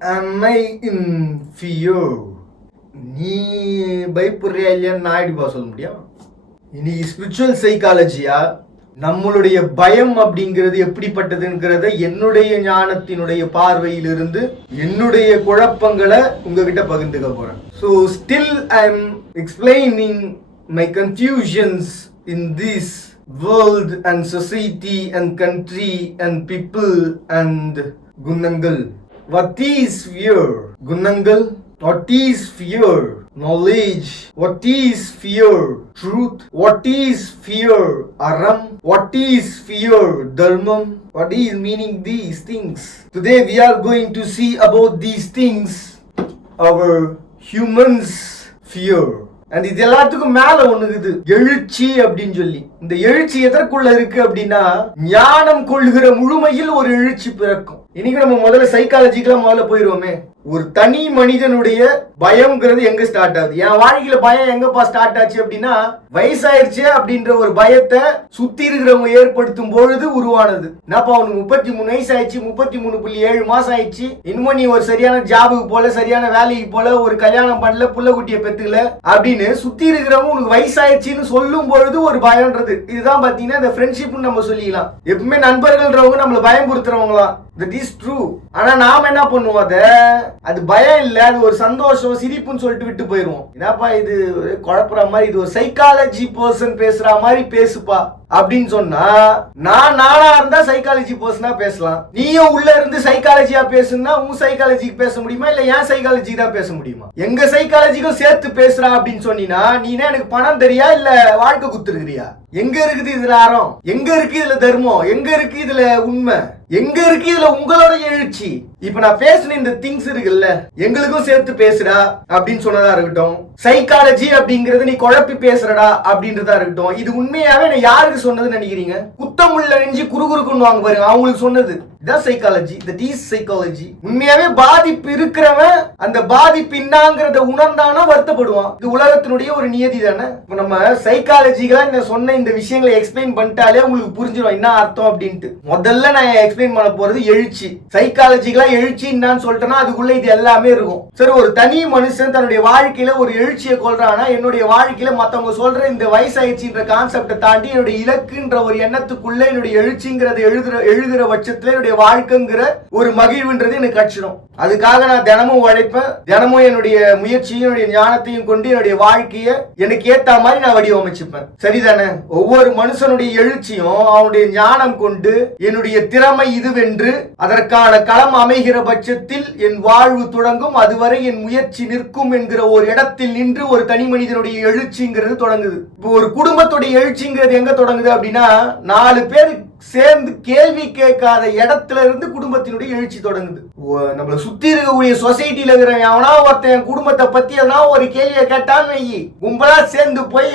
Am I in fear? நீ பயப்படுறியா இல்லையான்னு நான் எப்படிப்பா சொல்ல முடியும்? இன்னைக்கு ஸ்பிரிச்சுவல் சைக்காலஜியா நம்மளுடைய பயம் அப்படிங்கிறது எப்படிப்பட்டதுங்கிறத என்னுடைய ஞானத்தினுடைய பார்வையிலிருந்து என்னுடைய குழப்பங்களை உங்ககிட்ட பகிர்ந்துக்க போறேன். So still I am explaining my confusions in this world and society and country and people and குணங்கள். What is fear? Gunangal. What is fear? Knowledge. What is fear? Truth. What is fear? Aram. What is fear? Dharmam. What is meaning these things? Today we are going to see about these things. Our humans fear. And இது எல்லாத்துக்கும் மேல ஒண்ணுக்குது எழுச்சி அப்படின்னு சொல்லி. இந்த எழுச்சி எதற்குள்ள இருக்கு அப்படின்னா ஞானம் கொள்கிற முழுமையில் ஒரு எழுச்சி பிறக்கும். இன்னைக்கு நம்ம முதல்ல சைக்காலஜிக்கெல்லாம் முதல்ல போயிருவோமே. ஒரு தனி மனிதனுடைய பயம்ங்கிறது எங்க ஸ்டார்ட் ஆகுது? என் வாழ்க்கையில பயம் எங்கப்பா ஸ்டார்ட் ஆச்சு அப்படின்னா வயசாயிருச்சு அப்படின்ற ஒரு பயத்தை சுத்தி இருக்கிறவங்க ஏற்படுத்தும் பொழுது உருவானது. என்னப்பா அவனுக்கு 33 வயசு ஆயிடுச்சு, 33.7 மாசம் ஆயிடுச்சு, இன்னும் நீ ஒரு சரியான ஜாபுக்கு போல, சரியான வேலைக்கு போல, ஒரு கல்யாணம் பண்ணல, புள்ள குட்டியை பெத்துக்கல அப்படின்னு சுத்தி இருக்கிறவங்க உனக்கு வயசாயிடுச்சுன்னு சொல்லும் பொழுது ஒரு பயம்ன்றது. இதுதான் பாத்தீங்கன்னா இந்த ஃப்ரெண்ட்ஷிப்னு நம்ம சொல்லிக்கலாம். எப்பவுமே நண்பர்கள்ன்றவங்க நம்மள பயம்புறுத்துறவங்களாம். That is true. ஆனா நாம என்ன பண்ணுவோம், அது பயம் இல்ல, அது ஒரு சந்தோஷம், சிரிப்புன்னு சொல்லிட்டு விட்டு போயிருவோம். என்னப்பா இது குழப்புற மாதிரி, இது ஒரு சைக்காலஜி பர்சன் பேசுற மாதிரி பேசுப்பா அப்படின்னு சொன்னா நானா இருந்தா சைக்காலஜி பர்சனா பேசலாம். நீயும் உள்ள இருந்து சைக்காலஜியா பேசுனா உன் சைக்காலஜிக்கு பேச முடியுமா, இல்ல என் சைக்காலஜி தான் பேச முடியுமா? எங்க சைக்காலஜிக்கும் சேர்த்து பேசுறா அப்படின்னு சொன்னீங்கன்னா நீனா எனக்கு பணம் தெரியா இல்ல வாழ்க்கை குத்துருக்கிறியா? எங்க இருக்குது இதுல ஆரம்? எங்க இருக்கு இதுல தர்மம்? எங்க இருக்கு இதுல உண்மை? எங்க இருக்கு இதுல உங்களோட எழுச்சி? இப்ப நான் பேசின இந்த திங்ஸ் இருக்குல்ல, எங்களுக்கும் சேர்த்து பேசுடா அப்படின்னு சொன்னதா இருக்கட்டும், சைக்காலஜி அப்படிங்கறது நீ குழப்பி பேசுறடா அப்படின்றதா இருக்கட்டும், இது உண்மையாவே நான் யாருக்கு சொன்னதுன்னு நினைக்கிறீங்க? குத்தமுள்ள நெஞ்சு குறுகுறுக்குன்னு வாங்க பாருங்க, அவங்களுக்கு சொன்னது இதான் சைக்காலஜி. That is psychology. உண்மையாவே பாதிப்பு இருக்கிறவன் அந்த பாதிப்பு என்னங்கறத உணர்ந்தானா வருத்தப்படுவான். இது உலகத்தினுடைய ஒரு நியதி தானே. இப்ப நம்ம சைக்காலஜிக்கலா சொன்ன இந்த விஷயங்களை எக்ஸ்பிளைன் பண்ணிட்டாலே உங்களுக்கு புரிஞ்சிடும் என்ன அர்த்தம் அப்படின்ட்டு. முதல்ல நான் எக்ஸ்பிளைன் பண்ண போறது எழுச்சி. சைக்காலஜிக்கலா எழுச்சி என்னன்னு சொல்லிட்டேன்னா அதுக்குள்ள இது எல்லாமே இருக்கும். சரி, ஒரு தனி மனுஷன் தன்னுடைய வாழ்க்கையில ஒரு எழுச்சியை கொள்றானா, என்னுடைய வாழ்க்கையில மத்தவங்க சொல்ற இந்த வயசாயிடுச்சுன்ற கான்செப்டை தாண்டி என்னுடைய இலக்குன்ற ஒரு எண்ணத்துக்குள்ள என்னுடைய எழுச்சிங்கிறத எழுதுற பட்சத்துல என்னுடைய வாழ்க்கைங்கிற ஒரு மகிழ்வுன்றது எனக்கு கிடைச்சிடும். அதுக்காக நான் தினமும் உழைப்பேன். தினமும் என்னுடைய முயற்சியும் என்னுடைய ஞானத்தையும் கொண்டு என்னுடைய வாழ்க்கையை எனக்கு ஏத்த மாதிரி நான் வடிவமைச்சுப்பேன். சரிதானே? ஒவ்வொரு மனுஷனுடைய எழுச்சியும் அவனுடைய ஞானம் கொண்டு என்னுடைய திறமை இதுவென்று அதற்கான களம் அமைகிற பட்சத்தில் என் வாழ்வு தொடங்கும், அதுவரை என் முயற்சி நிற்கும் என்கிற ஒரு இடத்தில் நின்று ஒரு தனி மனிதனுடைய எழுச்சிங்கிறது தொடங்குது. இப்போ ஒரு குடும்பத்துடைய எழுச்சிங்கிறது எங்க தொடங்குது அப்படின்னா 4 பேர் சேர்ந்து கேள்வி கேட்காத இடத்துல இருந்து குடும்பத்தினுடைய எழுச்சி தொடங்குது. நம்மள சுத்தி இருக்கக்கூடிய சொசைட்டில இருக்கிற எவனா ஒருத்தன் குடும்பத்தை பத்தி எதனா ஒரு கேள்வியை கேட்டான்னு கும்பலா சேர்ந்து போய்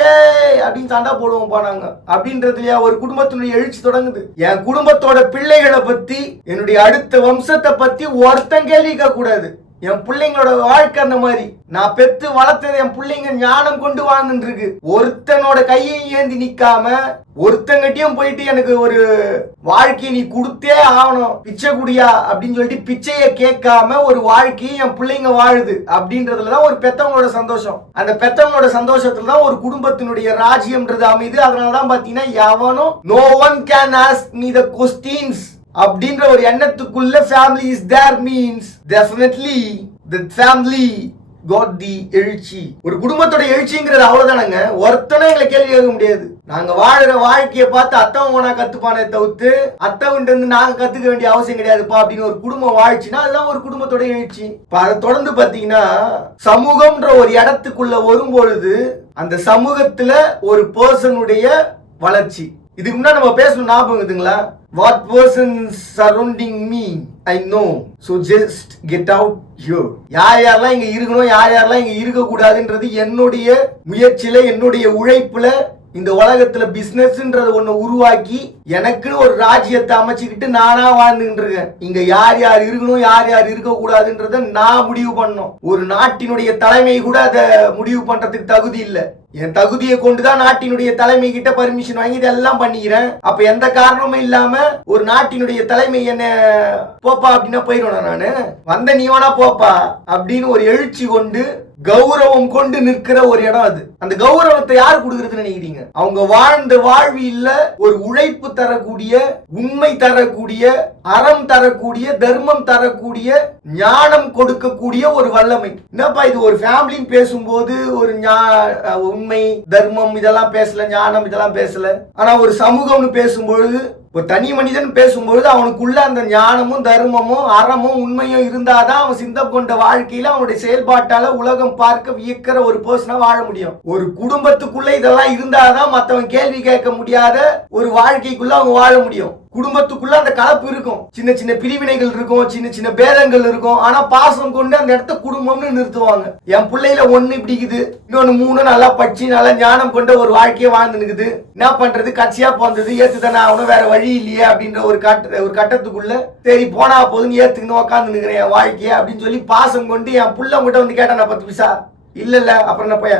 அப்படின்னு சண்டை போடுவோம் போனாங்க அப்படின்றதுலயா ஒரு குடும்பத்தினுடைய எழுச்சி தொடங்குது. என் குடும்பத்தோட பிள்ளைகளை பத்தி, என்னுடைய அடுத்த வம்சத்தை பத்தி ஒருத்தன் கேள்வி கேட்க கூடாது. என் பிள்ளைங்களோட வாழ்க்கை அந்த மாதிரி, நான் பெத்து வளர்த்தது என் பிள்ளைங்க ஞானம் கொண்டு வாழ்ந்துட்டு இருக்கு. ஒருத்தனோட கையை ஏந்தி நிக்காம ஒருத்தங்கிட்டையும் போயிட்டு எனக்கு ஒரு வாழ்க்கையை நீ கொடுத்தே ஆகணும், பிச்சை குடியா அப்படின்னு சொல்லிட்டு பிச்சைய கேட்காம ஒரு வாழ்க்கையை என் பிள்ளைங்க வாழுது அப்படின்றதுலதான் ஒரு பெத்தவங்களோட சந்தோஷம். அந்த பெத்தவங்களோட சந்தோஷத்துலதான் ஒரு குடும்பத்தினுடைய ராஜ்யம்ன்றது அமைது. அதனாலதான் பாத்தீங்கன்னா எவனும் no one can ask me the questions அப்படின்ற ஒரு எண்ணத்துக்குள்ள family is there means definitely the family got the எழுச்சி. ஒரு குடும்பத்தோட எழுச்சிங்கிறது அவ்வளவுதானங்க. ஒருத்தனை எங்களை கேள்வி கேட்க முடியாது. நாங்க வாழுற வாழ்க்கையை பார்த்து அத்தவங்க கத்துப்பானே தவிர்த்து அத்தவன்ட்டு இருந்து நாங்க கத்துக்க வேண்டிய அவசியம் கிடையாதுப்பா அப்படின்னு ஒரு குடும்பம் வாழ்ச்சின்னா அதுதான் ஒரு குடும்பத்தோட எழுச்சி. அதை தொடர்ந்து பாத்தீங்கன்னா சமூகம்ன்ற ஒரு இடத்துக்குள்ள வரும்பொழுது அந்த சமூகத்துல ஒரு பர்சனுடைய வளர்ச்சி. இதுக்கு முன்னாடி நம்ம பேசணும் ஞாபகம் இருக்குதுங்களா? What persons surrounding me I know, so just get out here. யாரெல்லாம் இங்க இருக்கணும், யாரெல்லாம் இங்க இருக்க கூடாதுன்றது என்னுடைய முயற்சியில, என்னுடைய உழைப்புல இந்த உலகத்துல பிசினஸ்ன்றத ஒண்ணு உருவாக்கி எனக்குன்னு ஒரு ராஜ்யத்தை அமைச்சுக்கிட்டு நானா வாழ்ந்துட்டு இருக்கேன். இங்க யார் யார் இருக்கணும் யார் யார் இருக்க கூடாதுன்றத நான் முடிவு பண்ணணும். ஒரு நாட்டினுடைய தலைமை கூட அதை முடிவு பண்றதுக்கு தகுதி இல்லை. என் தகுதியை கொண்டுதான் நாட்டினுடைய தலைமை கிட்ட பர்மிஷன் வாங்கி இதெல்லாம் பண்ணிக்கிறேன். அப்ப எந்த காரணமும் இல்லாம ஒரு நாட்டினுடைய தலைமை என்ன போப்பா அப்படின்னா போயிடுவேன். நானு வந்த நீ வேணா போப்பா அப்படின்னு ஒரு எழுச்சி கொண்டு கௌரவம் கொண்டு நிற்கிற ஒரு இடம் அது. அந்த கௌரவத்தை யார் கொடுக்கறதுன்னு நினைக்கிறீங்க? அவங்க வாழ்ந்த வாழ்வியல்ல ஒரு உழைப்பு தரக்கூடிய, உண்மை தரக்கூடிய, அறம் தரக்கூடிய, தர்மம் தரக்கூடிய, ஞானம் கொடுக்கக்கூடிய ஒரு வல்லமை. என்னப்பா இது ஒரு ஃபேமிலின்னு பேசும்போது ஒரு உண்மை, தர்மம் இதெல்லாம் பேசல, ஞானம் இதெல்லாம் பேசல. ஆனா ஒரு சமூகம்னு பேசும்பொழுது, ஒரு தனி மனிதன் பேசும்பொழுது அவனுக்குள்ள அந்த ஞானமும் தர்மமும் அறமும் உண்மையும் இருந்தாதான் அவன் சிந்தம் கொண்ட வாழ்க்கையில அவனுடைய செயல்பாட்டால உலகம் பார்க்க வியக்கிற ஒரு பர்சனா வாழ முடியும். ஒரு குடும்பத்துக்குள்ள இதெல்லாம் இருந்தாதான் மத்தவன் கேள்வி கேட்க முடியாத ஒரு வாழ்க்கைக்குள்ள அவங்க வாழ முடியும். குடும்பத்துக்குள்ள அந்த கலப்பு இருக்கும், சின்ன சின்ன பிரிவினைகள் இருக்கும், சின்ன சின்ன பேதங்கள் இருக்கும். ஆனா பாசம் கொண்டு அந்த இடத்த குடும்பம்னு நிறுத்துவாங்க. என் பிள்ளையில ஒண்ணு பிடிக்குது, இன்னொன்னு 3 நல்லா படிச்சு நல்லா ஞானம் கொண்ட ஒரு வாழ்க்கையை வாழ்ந்து நிக்குது. என்ன பண்றது, கட்சியா போந்தது ஏத்துதானே அவனும், வேற வழி இல்லையே அப்படின்ற ஒரு கட்டத்துக்குள்ள சரி போனா போதுன்னு ஏத்துக்கணும் உட்காந்து நிக்கிறேன் என் வாழ்க்கைய அப்படின்னு சொல்லி பாசம் கொண்டு என் புள்ள உங்ககிட்ட வந்து கேட்டான் 10 பைசா இல்ல அப்புறம் என்ன போய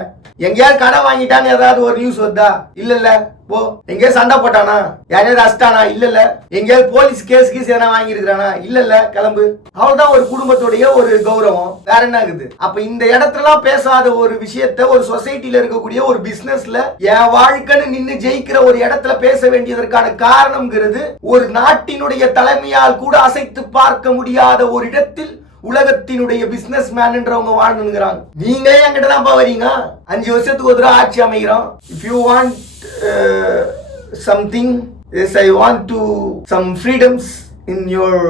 எங்கேயாவது கடன் வாங்கிட்டான்னு ஏதாவது ஒரு நியூஸ் வருதா? இல்ல போ. எங்கேயாவது சண்டை போட்டானா? யாரையாவது அஸ்டானா? இல்ல. எங்கேயாவது போலீஸ் கேஸ் எதனா வாங்கி இருக்கிறானா? இல்ல கிளம்பு. அவ்வளவுதான் ஒரு குடும்பத்துடைய ஒரு கௌரவம். வேற என்ன ஆகுது? அப்ப இந்த இடத்துல பேசாத ஒரு விஷயத்த ஒரு சொசைட்டில இருக்கக்கூடிய ஒரு பிசினஸ்ல என் வாழ்க்கைன்னு நின்று ஜெயிக்கிற ஒரு இடத்துல பேச வேண்டியதற்கான காரணம்ங்கிறது ஒரு நாட்டினுடைய தலைமையால் கூட அசைத்து பார்க்க முடியாத ஒரு இடத்தில் உலகத்தினுடைய பிசினஸ் மேன்ன்றவங்க வாழ்ந்துங்கிறாங்க. நீங்களே என்கிட்ட தான் வரீங்க. 5 வருஷத்துக்கு ஒரு தடவை ஆட்சி அமைக்கிறோம். If you want something, yes I want to some freedoms in your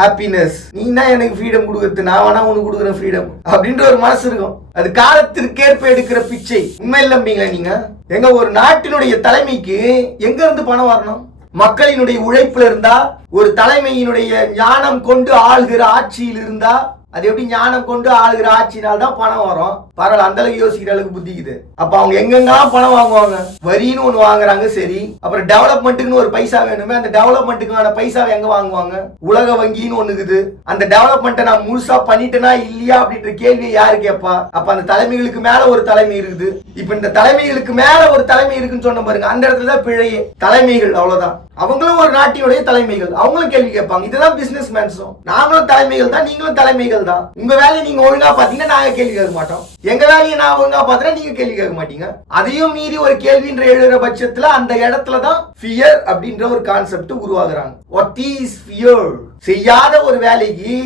happiness. நீனா எனக்கு ஃப்ரீடம் கொடுக்கறது, நான் வேணா உனக்கு கொடுக்குறேன் ஃப்ரீடம் அப்படின்ற ஒரு மனசு இருக்கும். அது காலத்திற்கேற்ப எடுக்கிற பிச்சை. உண்மை இல்லம்பீங்களா நீங்க? எங்க ஒரு நாட்டினுடைய தலைமைக்கு எங்க இருந்து பணம் வரணும்? மக்களினுடைய உழைப்புல இருந்தா, ஒரு தலைமையினுடைய ஞானம் கொண்டு ஆள்கிற ஆட்சியில் இருந்தா, அது எப்படி ஞானம் கொண்டு ஆளுகிற ஆட்சினால் தான் பணம் வரும். பரவாயில்ல, அந்த அளவுக்கு யோசிக்கிற அளவுக்கு புத்திக்குது. அப்ப அவங்க எங்கெங்கெல்லாம் பணம் வாங்குவாங்க? வரின்னு ஒண்ணு வாங்குறாங்க, சரி. அப்புறம் டெவலப்மெண்ட்டுக்குன்னு ஒரு பைசா வேணுமே, அந்த டெவலப்மெண்ட்டுக்கான பைசாவை எங்க வாங்குவாங்க? உலக வங்கின்னு ஒண்ணு இருக்குது. அந்த டெவலப்மெண்ட்டை நான் முழுசா பண்ணிட்டேனா இல்லையா அப்படின்ற கேள்வியை யாரு கேட்பா? அப்ப அந்த தலைமைகளுக்கு மேல ஒரு தலைமை இருக்குது. இப்ப இந்த தலைமைகளுக்கு மேல ஒரு தலைமை இருக்குன்னு சொன்ன பாருங்க, அந்த இடத்துல தான் பிழையே. தலைமைகள் அவ்வளவுதான், அவங்களும் ஒரு நாட்டினுடைய தலைமைகள், அவங்களும் கேள்வி கேட்பாங்க. இதுதான் பிசினஸ் மேன்ஸும். நாங்களும் தலைமைகள் தான், நீங்களும் தலைமைகள் தான். உங்க வேலையை நீங்க ஒழுங்கா பாத்தீங்கன்னா நாங்க கேள்வி கேட்க மாட்டோம். எங்க வேலையை நான் ஒழுங்கா பார்த்தா நீங்க கேள்வி கேட்க மாட்டீங்க. அதையும் மீறி ஒரு கேள்வின்ற எழுதுற பட்சத்துல அந்த இடத்துல தான் ஃபியர் அப்படின்ற ஒரு கான்செப்ட் உருவாகுறாங்க. What is fear? செய்யாத ஒரு வேலைக்கு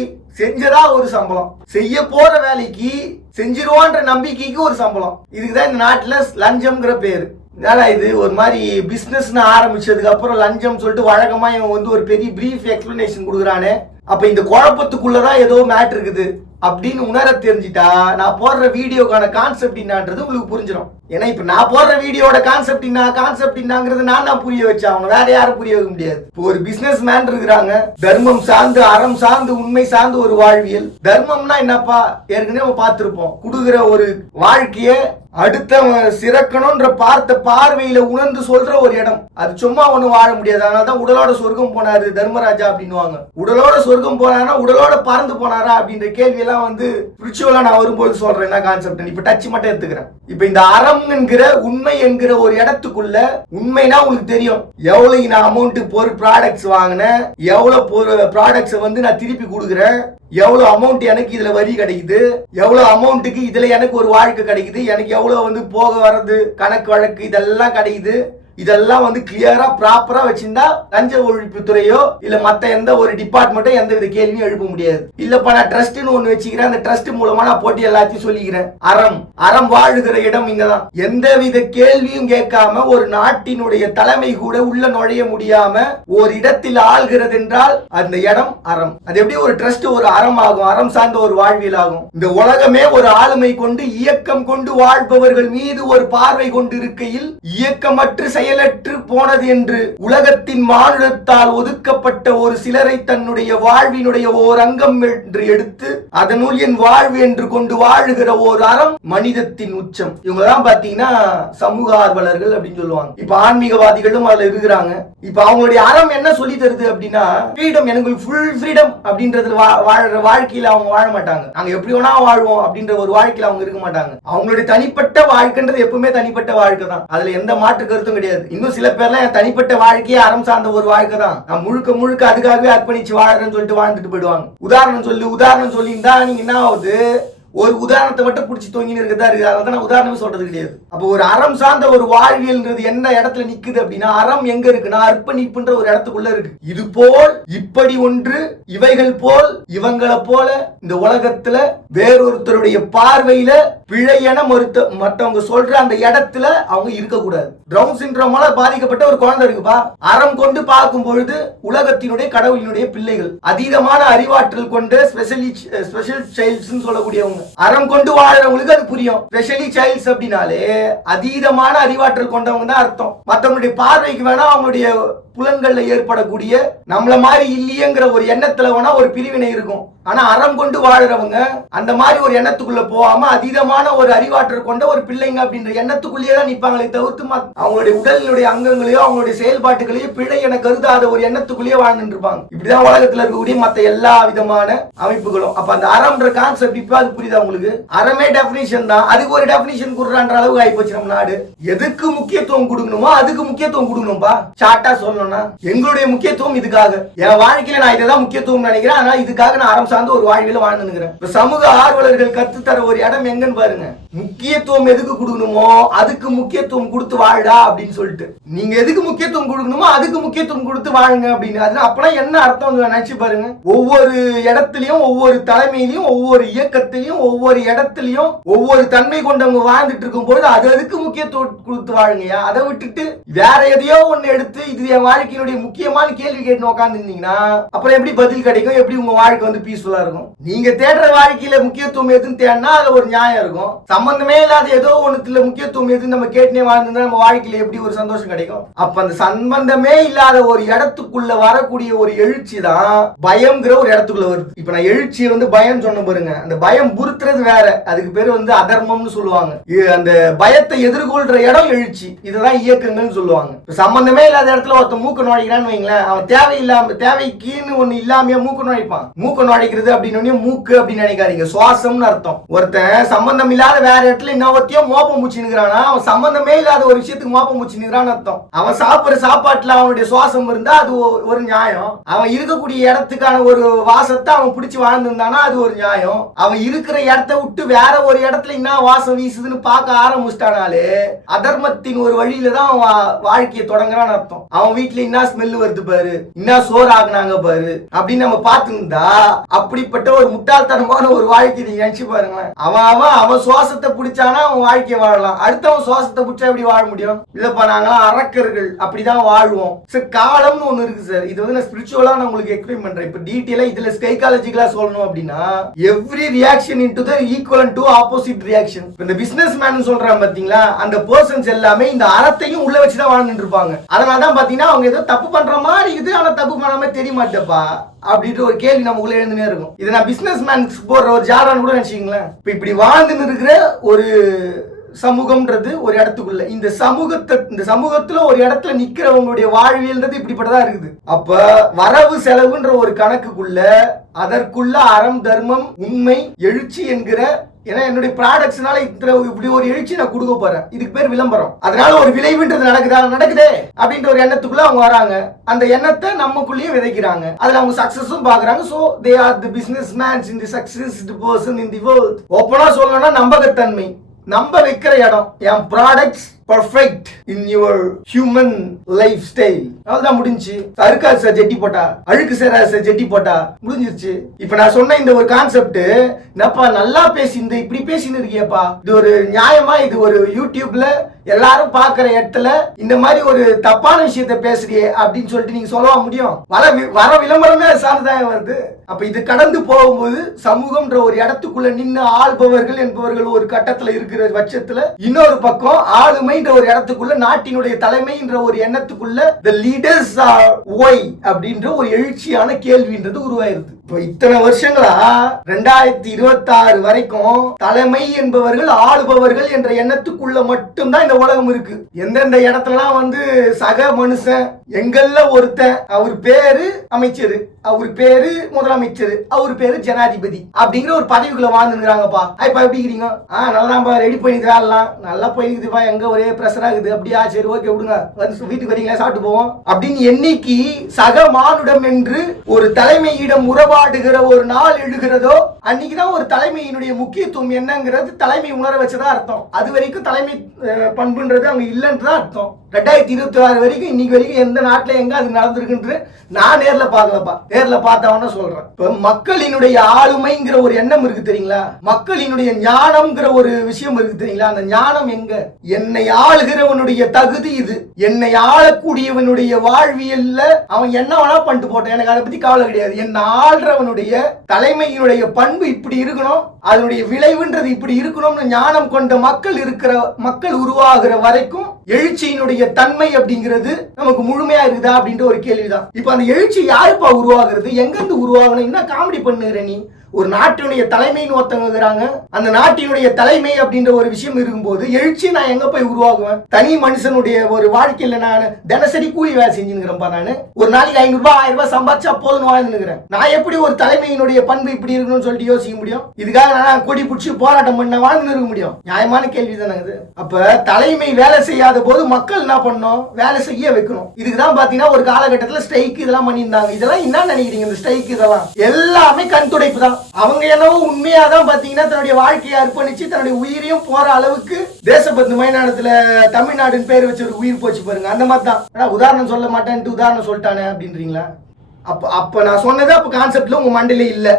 செஞ்சதா ஒரு சம்பளம், செய்ய போற வேலைக்கு செஞ்சிருவான்ற நம்பிக்கைக்கு ஒரு சம்பளம். இதுக்குதான் இந்த நாட்டுல லஞ்சம்ங்கிற பேரு. இது ஒரு மாதிரி பிசினஸ் ஆரம்பிச்சதுக்கு அப்புறம் லஞ்சம் சொல்லிட்டு வழக்கமா இவன் வந்து ஒரு பெரிய பிரீஃப் எக்ஸ்பிளனேஷன் கொடுக்குறானே. அப்ப இந்த குழப்பத்துக்குள்ளதான் ஏதோ மேட்டர் இருக்குது அப்படின்னு உணர தெரிஞ்சிட்டா நான் போடுற வீடியோக்கான கான்செப்ட் என்னன்றது உங்களுக்கு புரிஞ்சிடும். ஏன்னா இப்ப நான் போடுற வீடியோட கான்செப்ட் என்னங்கிறது நான் தான் புரிய வச்சேன், அவங்க வேற யாரும் புரிய வைக்க முடியாது. இப்போ ஒரு பிசினஸ் மேன் இருக்கிறாங்க, தர்மம் சார்ந்து, அறம் சார்ந்து, உண்மை சார்ந்து ஒரு வாழ்வியல். தர்மம்னா என்னப்பா ஏற்கனவே நம்ம பார்த்திருப்போம். கொடுக்குற ஒரு வாழ்க்கைய அடுத்த சிறக்கணும்ன்ற பார்த்த பார்வையில உணர்ந்து சொல்ற ஒரு இடம். அது சும்மா ஒண்ணு வாழ முடியாது. அதனாலதான் உடலோட சொர்க்கம் போனாரு தர்மராஜா அப்படின்னுவாங்க. உடலோட சொர்க்கம் போனாரா உடலோட பறந்து போனாரா அப்படின்ற கேள்வி எல்லாம் வந்து ஸ்பிரிச்சுவலா நான் வரும்போது சொல்றேன் என்ன கான்செப்ட். இப்ப டச் மட்டும் எடுத்துக்கிறேன். இப்ப இந்த அறம் என்கிற உண்மை என்கிற ஒரு இடத்துக்குள்ள, உண்மைனா உங்களுக்கு தெரியும் எவ்வளவு நான் அமௌண்ட் பொருள் ப்ராடக்ட்ஸ் வாங்கினேன், எவ்வளவு ப்ராடக்ட்ஸ் வந்து நான் திருப்பி கொடுக்குறேன், எவ்வளவு அமௌண்ட் எனக்கு இதுல வரி கிடைக்குது, எவ்வளவு அமௌண்ட்டுக்கு இதுல எனக்கு ஒரு வாழ்க்கை கிடைக்குது, எனக்கு எவ்வளவு வந்து போக வர்றது கணக்கு வழக்கு இதெல்லாம் கிடைக்குது. இதெல்லாம் வந்து கிளியரா ப்ராப்பரா வச்சிருந்தா லஞ்ச ஒழிப்பு துறையோ இல்ல மத்த எந்த ஒரு டிபார்ட்மெண்ட்டோ எந்த வித கேள்வியும் எழுப்ப முடியாது. இல்லப்பா நான் ட்ரஸ்ட்னு ஒண்ணு வச்சுக்கிறேன், அந்த ட்ரஸ்ட் மூலமா நான் போட்டி எல்லாத்தையும் சொல்லிக்கிறேன். அறம் வாழுகிற இடம் இங்கதான். எந்த வித கேள்வியும் கேட்காம ஒரு நாட்டினுடைய தலைமை கூட உள்ள நுழைய முடியாம ஒரு இடத்தில் ஆள்கிறது என்றால் அந்த இடம் அறம். அது எப்படி ஒரு ட்ரஸ்ட் ஒரு அறம் ஆகும், அறம் சார்ந்த ஒரு வாழ்வியல் ஆகும். இந்த உலகமே ஒரு ஆளுமை கொண்டு இயக்கம் கொண்டு வாழ்பவர்கள் மீது ஒரு பார்வை கொண்டு இருக்கையில் இயக்கமற்று செயலற்று போனது என்று உலகத்தின் மானுடத்தால் ஒதுக்கப்பட்ட ஒரு சிலரை தன்னுடைய வாழ்வினுடைய ஓர் அங்கம் என்று எடுத்து அதனுள் என் வாழ்வு என்று கொண்டு வாழுகிற ஒரு அறம் மனிதத்தின் உச்சம். இவங்கதான் பாத்தீங்கன்னா சமூக ஆர்வலர்கள் அப்படின்னு சொல்லுவாங்க. இப்ப ஆன்மீகவாதிகளும் அதுல இருக்கிறாங்க. இப்ப அவங்களுடைய அறம் என்ன சொல்லி தருது அப்படின்னா ஃப்ரீடம், எனக்கு ஃபுல் ஃப்ரீடம் அப்படின்றது வாழற வாழ்க்கையில அவங்க வாழ மாட்டாங்க. நாங்க எப்படி வேணா வாழ்வோம் அப்படின்ற ஒரு வாழ்க்கையில அவங்க இருக்க மாட்டாங்க. அவங்களுடைய தனிப்பட்ட வாழ்க்கைன்றது எப்பவுமே தனிப்பட்ட வாழ்க்கை தான். அதுல எந்த மாற்று கருத்தும் கிடையாது. இன்னும் சில பேர்லாம் என் தனிப்பட்ட வாழ்க்கையே அறம் சார்ந்த ஒரு வாழ்க்கை தான், நான் முழுக்க முழுக்க அதுக்காகவே அர்ப்பணிச்சு வாழ்றேன்னு சொல்லிட்டு வாழ்ந்துட்டு போயிடுவாங்க. உதாரணம் சொல்லியிருந்தா நீங்க என்ன ஆகுது, ஒரு உதாரணத்தை மட்டும் பிடிச்சி தொங்கின்னு இருக்கதா இருக்கு. அதான் நான் உதாரணமே சொல்றது கிடையாது. அப்போ ஒரு அறம் சார்ந்த ஒரு வாழ்வியல்ன்றது என்ன இடத்துல நிக்குது அப்படின்னா, அறம் எங்க இருக்குன்னா அர்ப்பணிப்புன்ற ஒரு இடத்துக்குள்ள இருக்கு. இது போல் இப்படி ஒன்று, இவைகள் போல் இவங்களை போல இந்த உலகத்துல வேறொருத்தருடைய பார்வையில பிழையென மற்றவங்க சொல்ற அந்த இடத்துல அவங்க இருக்கக்கூடாது. டவுன் சிண்ட்ரோமால பாதிக்கப்பட்ட ஒரு குழந்தை இருக்குப்பா, அறம் கொண்டு பார்க்கும் பொழுது உலகத்தினுடைய கடவுளினுடைய பிள்ளைகள், அதீதமான அறிவாற்றல் கொண்ட ஸ்பெஷல் சைல்ட்ஸ் சொல்லக்கூடியவங்க. அறம் கொண்டு வாழறவங்களுக்கு அது புரியும். ஸ்பெஷலி சைல்ட்ஸ் அப்படின்னாலே அதீதமான அறிவாற்றல் கொண்டவங்க தான் அர்த்தம். மற்றவங்களுடைய பார்வைக்கு வேணா அவங்களுடைய புலன்கள்ல ஏற்படக்கூடிய நம்மள மாதிரி இல்லையங்கிற ஒரு எண்ணத்துல வேணா ஒரு பிரிவினை இருக்கும். ஆனா அறம் கொண்டு வாழறவங்க அந்த மாதிரி ஒரு எண்ணத்துக்குள்ள போகாம அதீதமான ஒரு அறிவாற்றல் கொண்ட ஒரு பிள்ளைங்க அப்படின்ற எண்ணத்துக்குள்ளேயே தான் நிப்பாங்களே தவிர்த்து அவங்களுடைய உடலினுடைய அங்கங்களையோ அவங்களுடைய செயல்பாட்டுகளையோ பிழை என கருதாத ஒரு எண்ணத்துக்குள்ளேயே வாழ்ந்துட்டு இருப்பாங்க. இப்படிதான் உலகத்துல இருக்கக்கூடிய மத்த எல்லா விதமான அமைப்புகளும். அப்ப அந்த அறம்ன்ற கான்செப்ட் இப்ப அது புரியுதா உங்களுக்கு? அறமே டெபினிஷன் தான், அதுக்கு ஒரு டெபினிஷன் கொடுறான்ற அளவுக்கு ஆயிப்போச்சு நம்ம நாடு. எதுக்கு முக்கியத்துவம் கொடுக்கணுமோ அதுக்கு முக்கியத்துவம் கொடுக்கணும்பா. ஷார்ட்டா சொல்லணும்னா எங்களுடைய முக்கியத்துவம் இதுக்காக, என் வாழ்க்கையில நான் இதைதான் முக்கியத்துவம் நினைக்கிறேன், ஆனா இதுக்காக நான் அறம் சார்ந்து ஒரு வாழ்வியல வாழ்ந்துக்கிறேன். சமூக ஆர்வலர்கள் கத்துத்தர ஒரு இடம் எங்கன்னு பாருங்க. முக்கியத்துவம் எதுக்கு கொடுக்கணுமோ அதுக்கு முக்கியத்துவம் கொடுத்து வாழா அப்படின்னு சொல்லிட்டு, நீங்க எதுக்கு முக்கியத்துவம் கொடுக்கணுமோ அதுக்கு முக்கியத்துவம் கொடுத்து வாழுங்க அப்படின்னு. அது அப்பெல்லாம் என்ன அர்த்தம் நினைச்சு பாருங்க. ஒவ்வொரு இடத்துலயும் ஒவ்வொரு தலைமையிலையும் ஒவ்வொரு இயக்கத்திலையும் ஒவ்வொரு இடத்துலயும் ஒவ்வொரு தன்மை கொண்டவங்க வாழ்ந்துட்டு இருக்கும் போது அது அதுக்கு முக்கியத்துவம் கொடுத்து வாழுங்கயா. அதை விட்டுட்டு வேற எதையோ ஒண்ணு எடுத்து இது என் வாழ்க்கையினுடைய முக்கியமான கேள்வி கேட்டு உட்கார்ந்து இருந்தீங்கன்னா அப்புறம் எப்படி பதில் கிடைக்கும்? எப்படி உங்க வாழ்க்கை வந்து பீஸ்ஃபுல்லா இருக்கும்? நீங்க தேடுற வாழ்க்கையில முக்கியத்துவம் எதுன்னு தேடினா அதுல ஒரு நியாயம் இருக்கும். சம்பந்தமே இல்லாத ஏதோ ஒண்ணுல முக்கியத்துவம் எது நம்ம கேட்டுனே வாழ்ந்துருந்தா நம்ம வாழ்க்கையில எப்படி ஒரு சந்தோஷம் கிடைக்கும்? அப்ப அந்த சம்பந்தமே இல்லாத ஒரு இடத்துக்குள்ள வரக்கூடிய ஒரு எழுச்சி தான் பயம்ங்கிற ஒரு இடத்துக்குள்ள வருது. இப்ப நான் எழுச்சியை வந்து பயம் சொன்ன பாருங்க, அந்த பயம் புறுத்துறது வேற, அதுக்கு பேரு வந்து அதர்மம்னு சொல்லுவாங்க. அந்த பயத்தை எதிர்கொள்ற இடம் எழுச்சி, இதுதான் இயக்கங்கள்னு சொல்லுவாங்க. சம்பந்தமே இல்லாத இடத்துல ஒருத்த மூக்க நுழைக்கிறான்னு வைங்களேன், அவன் தேவைக்குன்னு ஒண்ணு இல்லாம மூக்க நுழைப்பான். மூக்க நுழைக்கிறது அப்படின்னு மூக்கு அப்படின்னு நினைக்காதீங்க, சுவாசம்னு அர்த்தம். ஒருத்தன் சம்பந்தம் இல்லாத வேற இடத்துல இன்னொருத்தையும் மோப்பம் மூச்சுக்கிறானா அவன் சம்பந்தமே இல்லாத ஒரு விஷயத்துக்கு மோப்பம் மூச்சுக்கிறான்னு அர்த்தம். அவன் சாப்பிடுற சாப்பாட்டுல அவனுடைய சுவாசம் இருந்தா அது ஒரு நியாயம். அவன் இருக்கக்கூடிய இடத்துக்கான ஒரு வாசத்தை அவன் பிடிச்சு வாழ்ந்துருந்தானா அது ஒரு நியாயம். அவன் இருக்கிற இடத்த விட்டு வேற ஒரு இடத்துல என்ன வாசம் வீசுதுன்னு பார்க்க ஆரம்பிச்சிட்டானாலே அதர்மத்தின் ஒரு வழியில தான் அவன் வாழ்க்கையை தொடங்குறான்னு அர்த்தம். அவன் வீட்டுல என்ன ஸ்மெல் வருது பாரு, என்ன சோறு ஆகுனாங்க பாரு அப்படின்னு நம்ம பார்த்துருந்தா அப்படிப்பட்ட ஒரு முட்டாள்தனமான ஒரு வாழ்க்கை நீங்க நினைச்சு பாருங்களேன். அவன் சுவாசத்தை பிடிச்சானா அவன் வாழ்க்கையை வாழலாம், அடுத்தவன் சுவாசத்தை பிடிச்சா எப்படி வாழ முடியும்? இல்லப்பா நாங்களாம் அரக்கர்கள் அப்படிதான் வாழ்வோம். சார் காலம்னு ஒண்ணு இருக்கு சார், இது வந்து நான் ஸ்பிரிச்சுவலா நான் உங்களுக்கு எக்ஸ்பிளைன் பண்றேன். இப்ப டீடைலா இதுல சைக்காலஜிக்கலா சொல்லணும் அப்படின்னா every reaction into the equivalent to opposite reaction. இந்த பிசினஸ் மேன் சொல்றான் பாத்தீங்களா, அந்த பர்சன்ஸ் எல்லாமே இந்த அறத்தையும் உள்ள வச்சுதான் வாழ்ந்துட்டு இருப்பாங்க. அதனாலதான் பாத்தீங்கன்னா அவங்க ஏதோ தப்பு பண்ற மாதிரி இது, ஆனா தப்பு பண்ணாம தெரிய மாட்டேப்பா அப்படின்ற ஒரு கேள்வி நமக்குள்ள எழுந்துனே இருக்கும். இதை நான் பிசினஸ் மேன் போடுற ஒரு ஜாரான்னு கூட நினைச்சீங்களேன். இப்படி வாழ்ந்துன்னு இருக்கிற ஒரு சமூகம்ன்றது ஒரு இடத்துக்குள்ள, இந்த சமூகத்துல ஒரு இடத்துல நிக்கிறவங்களுடைய வாழ்வியல்ன்றது இப்படிப்பட்டதா இருக்குது. அப்ப வரவு செலவுன்ற ஒரு கணக்குக்குள்ள அதற்குள்ள அறம் தர்மம் உண்மை எழுச்சி என்கிற, ஏன்னா என்னுடைய ப்ராடக்ட்ஸ்னால இப்படி ஒரு எழுச்சி நான் கொடுக்க போறேன், இதுக்கு பேர் விளம்பரம். அதனால ஒரு விளைவுன்றது நடக்குதே அப்படின்ற ஒரு எண்ணத்துக்குள்ள அவங்க வராங்க. அந்த எண்ணத்தை நமக்குள்ளேயே விதைக்கிறாங்க. அதுல அவங்க சக்சஸும் பாக்குறாங்க. So they are the businessmans in the successful person in the world. ஓப்பனா சொல்லணும்னா நம்பகத்தன்மை, நம்ப வைக்கிற இடம். என் products perfect in your human life style. அவ்வளவுதான் முடிஞ்சு. அழுக்காது சார் ஜெட்டி போட்டா, அழுக்கு சேராது சார் ஜெட்டி போட்டா, முடிஞ்சிருச்சு. இப்ப நான் சொன்ன இந்த ஒரு கான்செப்ட், என்னப்பா நல்லா பேசி இந்த இப்படி பேசின்னு இருக்கியப்பா, இது ஒரு நியாயமா? இது ஒரு யூடியூப்ல எல்லாரும் பாக்குற இடத்துல இந்த மாதிரி ஒரு தப்பான விஷயத்த பேசுறியே அப்படின்னு சொல்லிட்டு நீங்க சொல்லவா முடியும்? வர விளம்பரமே சார்ந்துதான் வருது. அப்ப இது கடந்து போகும்போது சமூகம்ன்ற ஒரு இடத்துக்குள்ள நின்று ஆள்பவர்கள் என்பவர்கள் ஒரு கட்டத்துல இருக்கிற பட்சத்துல இன்னொரு பக்கம் ஆளுமை தலைமைன்ற ஒரு இடத்துக்குள்ள, நாட்டினுடைய தலைமைன்ற ஒரு எண்ணத்துக்குள்ள the leaders are why அப்படின்ற ஒரு எழுச்சியான கேள்வின்றது உருவாயிருது. இப்போ இத்தனை வருஷங்களா 2026 வரைக்கும் தலைமை என்பவர்கள் ஆளுபவர்கள் என்ற எண்ணத்துக்குள்ள மட்டும்தான் இந்த உலகம் இருக்கு. எந்தெந்த இடத்துலலாம் வந்து சக மனுஷன், எங்கள்ல ஒருத்தன், அவர் பேரு அமைச்சர், அவர் பேரு முதலமைச்சர், அவர் பேரு ஜனாதிபதி அப்படிங்கிற ஒரு பதவிக்குள்ள வாழ்ந்துருக்காங்கப்பா. இப்ப எப்படி இருக்கீங்க? நல்லா ரெடி பண்ணிட்டு வேலாம், நல்லா போயிருக்குதுப்பா, எங்க ஒரே பிரஷர் ஆகுது, அப்படியா, சரி ஓகே விடுங்க, வீட்டுக்கு வரீங்களா, சாப்பிட்டு போவோம் அப்படின்னு என்னைக்கு சக மானுடம் என்று ஒரு தலைமையிடம் உறவாடுகிற ஒரு நாள் எழுகிறதோ அன்னைக்குதான் ஒரு தலைமையினுடைய முக்கியத்துவம் என்னங்கிறது தலைமை உணர வச்சதா அர்த்தம். அது வரைக்கும் தலைமை பண்புன்றது அங்க இல்லைன்றதான் அர்த்தம். 2026 வரைக்கும் இன்னைக்கு வரைக்கும் எந்த நாட்டுல எங்க அது நடந்திருக்குன்ற நான் நேர்ல பார்க்கலப்பா. நேர்ல பார்த்தவன சொல்றேன். இப்ப மக்களினுடைய ஆளுமைங்கிற ஒரு எண்ணம் இருக்கு தெரியுங்களா, மக்களினுடைய ஞானம்ங்கிற ஒரு விஷயம் இருக்கு தெரியுங்களா, அந்த ஞானம் எங்க? என்னை ஆளுகிறவனுடைய தகுதி இது, என்னை ஆளக்கூடியவனுடைய வாழ்வியல்ல அவன் என்ன வேணா பண்ணிட்டு போட்டான், எனக்கு அதை பத்தி கவலை கிடையாது. என்னை ஆள்றவனுடைய தலைமையினுடைய பண்பு இப்படி இருக்கணும், அதனுடைய விளைவுன்றது இப்படி இருக்கணும்னு ஞானம் கொண்ட மக்கள் உருவாகிற வரைக்கும் எழுச்சியினுடைய தன்மை அப்படிங்கிறது நமக்கு முழுமையா இருக்குதா அப்படின்ற ஒரு கேள்விதான். இப்ப அந்த எழுச்சி யாருப்பா உருவாகிறது, எங்க இருந்து உருவாகணும்? என்ன காமெடி பண்ணுகிற நீ? ஒரு நாட்டினுடைய தலைமைன்னு ஒருத்தவங்க, அந்த நாட்டினுடைய தலைமை அப்படின்ற ஒரு விஷயம் இருக்கும்போது எழுச்சி நான் எங்க போய் உருவாகுவேன்? தனி மனுஷனுடைய ஒரு வாழ்க்கையில நான் தினசரி கூலி வேலை செஞ்சுக்கிறேன்ப்பா. நான் ஒரு நாளைக்கு 500 ரூபாய் 1000 ரூபாய் சம்பாதிச்சா போதும் வாழ்ந்துக்கிறேன். நான் எப்படி ஒரு தலைமையினுடைய பண்பு இப்படி இருக்கணும்னு சொல்லிட்டு யோசிக்க முடியும்? இதுக்காக நான் கொடி பிடிச்சி போராட்டம் பண்ண வாழ்ந்து இருக்க முடியும்? நியாயமான கேள்வி தானே இது. அப்ப தலைமை வேலை செய்யாத போது மக்கள் என்ன பண்ணணும்? வேலை செய்ய வைக்கணும். இதுக்குதான் பாத்தீங்கன்னா ஒரு காலகட்டத்தில் ஸ்ட்ரைக் இதெல்லாம் பண்ணியிருந்தாங்க. இதெல்லாம் என்ன நினைக்கிறீங்க? இந்த ஸ்ட்ரைக் இதெல்லாம் எல்லாமே கண் துடைப்பு தான். அவங்க என்னவோ உண்மையாதான் பாத்தீங்கன்னா தன்னுடைய வாழ்க்கையை அர்ப்பணிச்சு தன்னுடைய உயிரையும் போற அளவுக்கு தேசபந்து மைதானத்துல தமிழ்நாடுன்னு பேர் வச்சு ஒரு உயிர் போச்சு பாருங்க. அந்த மாதிரி தான். உதாரணம் சொல்ல மாட்டேன்ட்டு உதாரணம் சொல்லிட்டானே அப்படின்றீங்களா? அப்ப நான் சொன்னது அப்ப கான்செப்ட்ல உங்க மண்டையில இல்ல.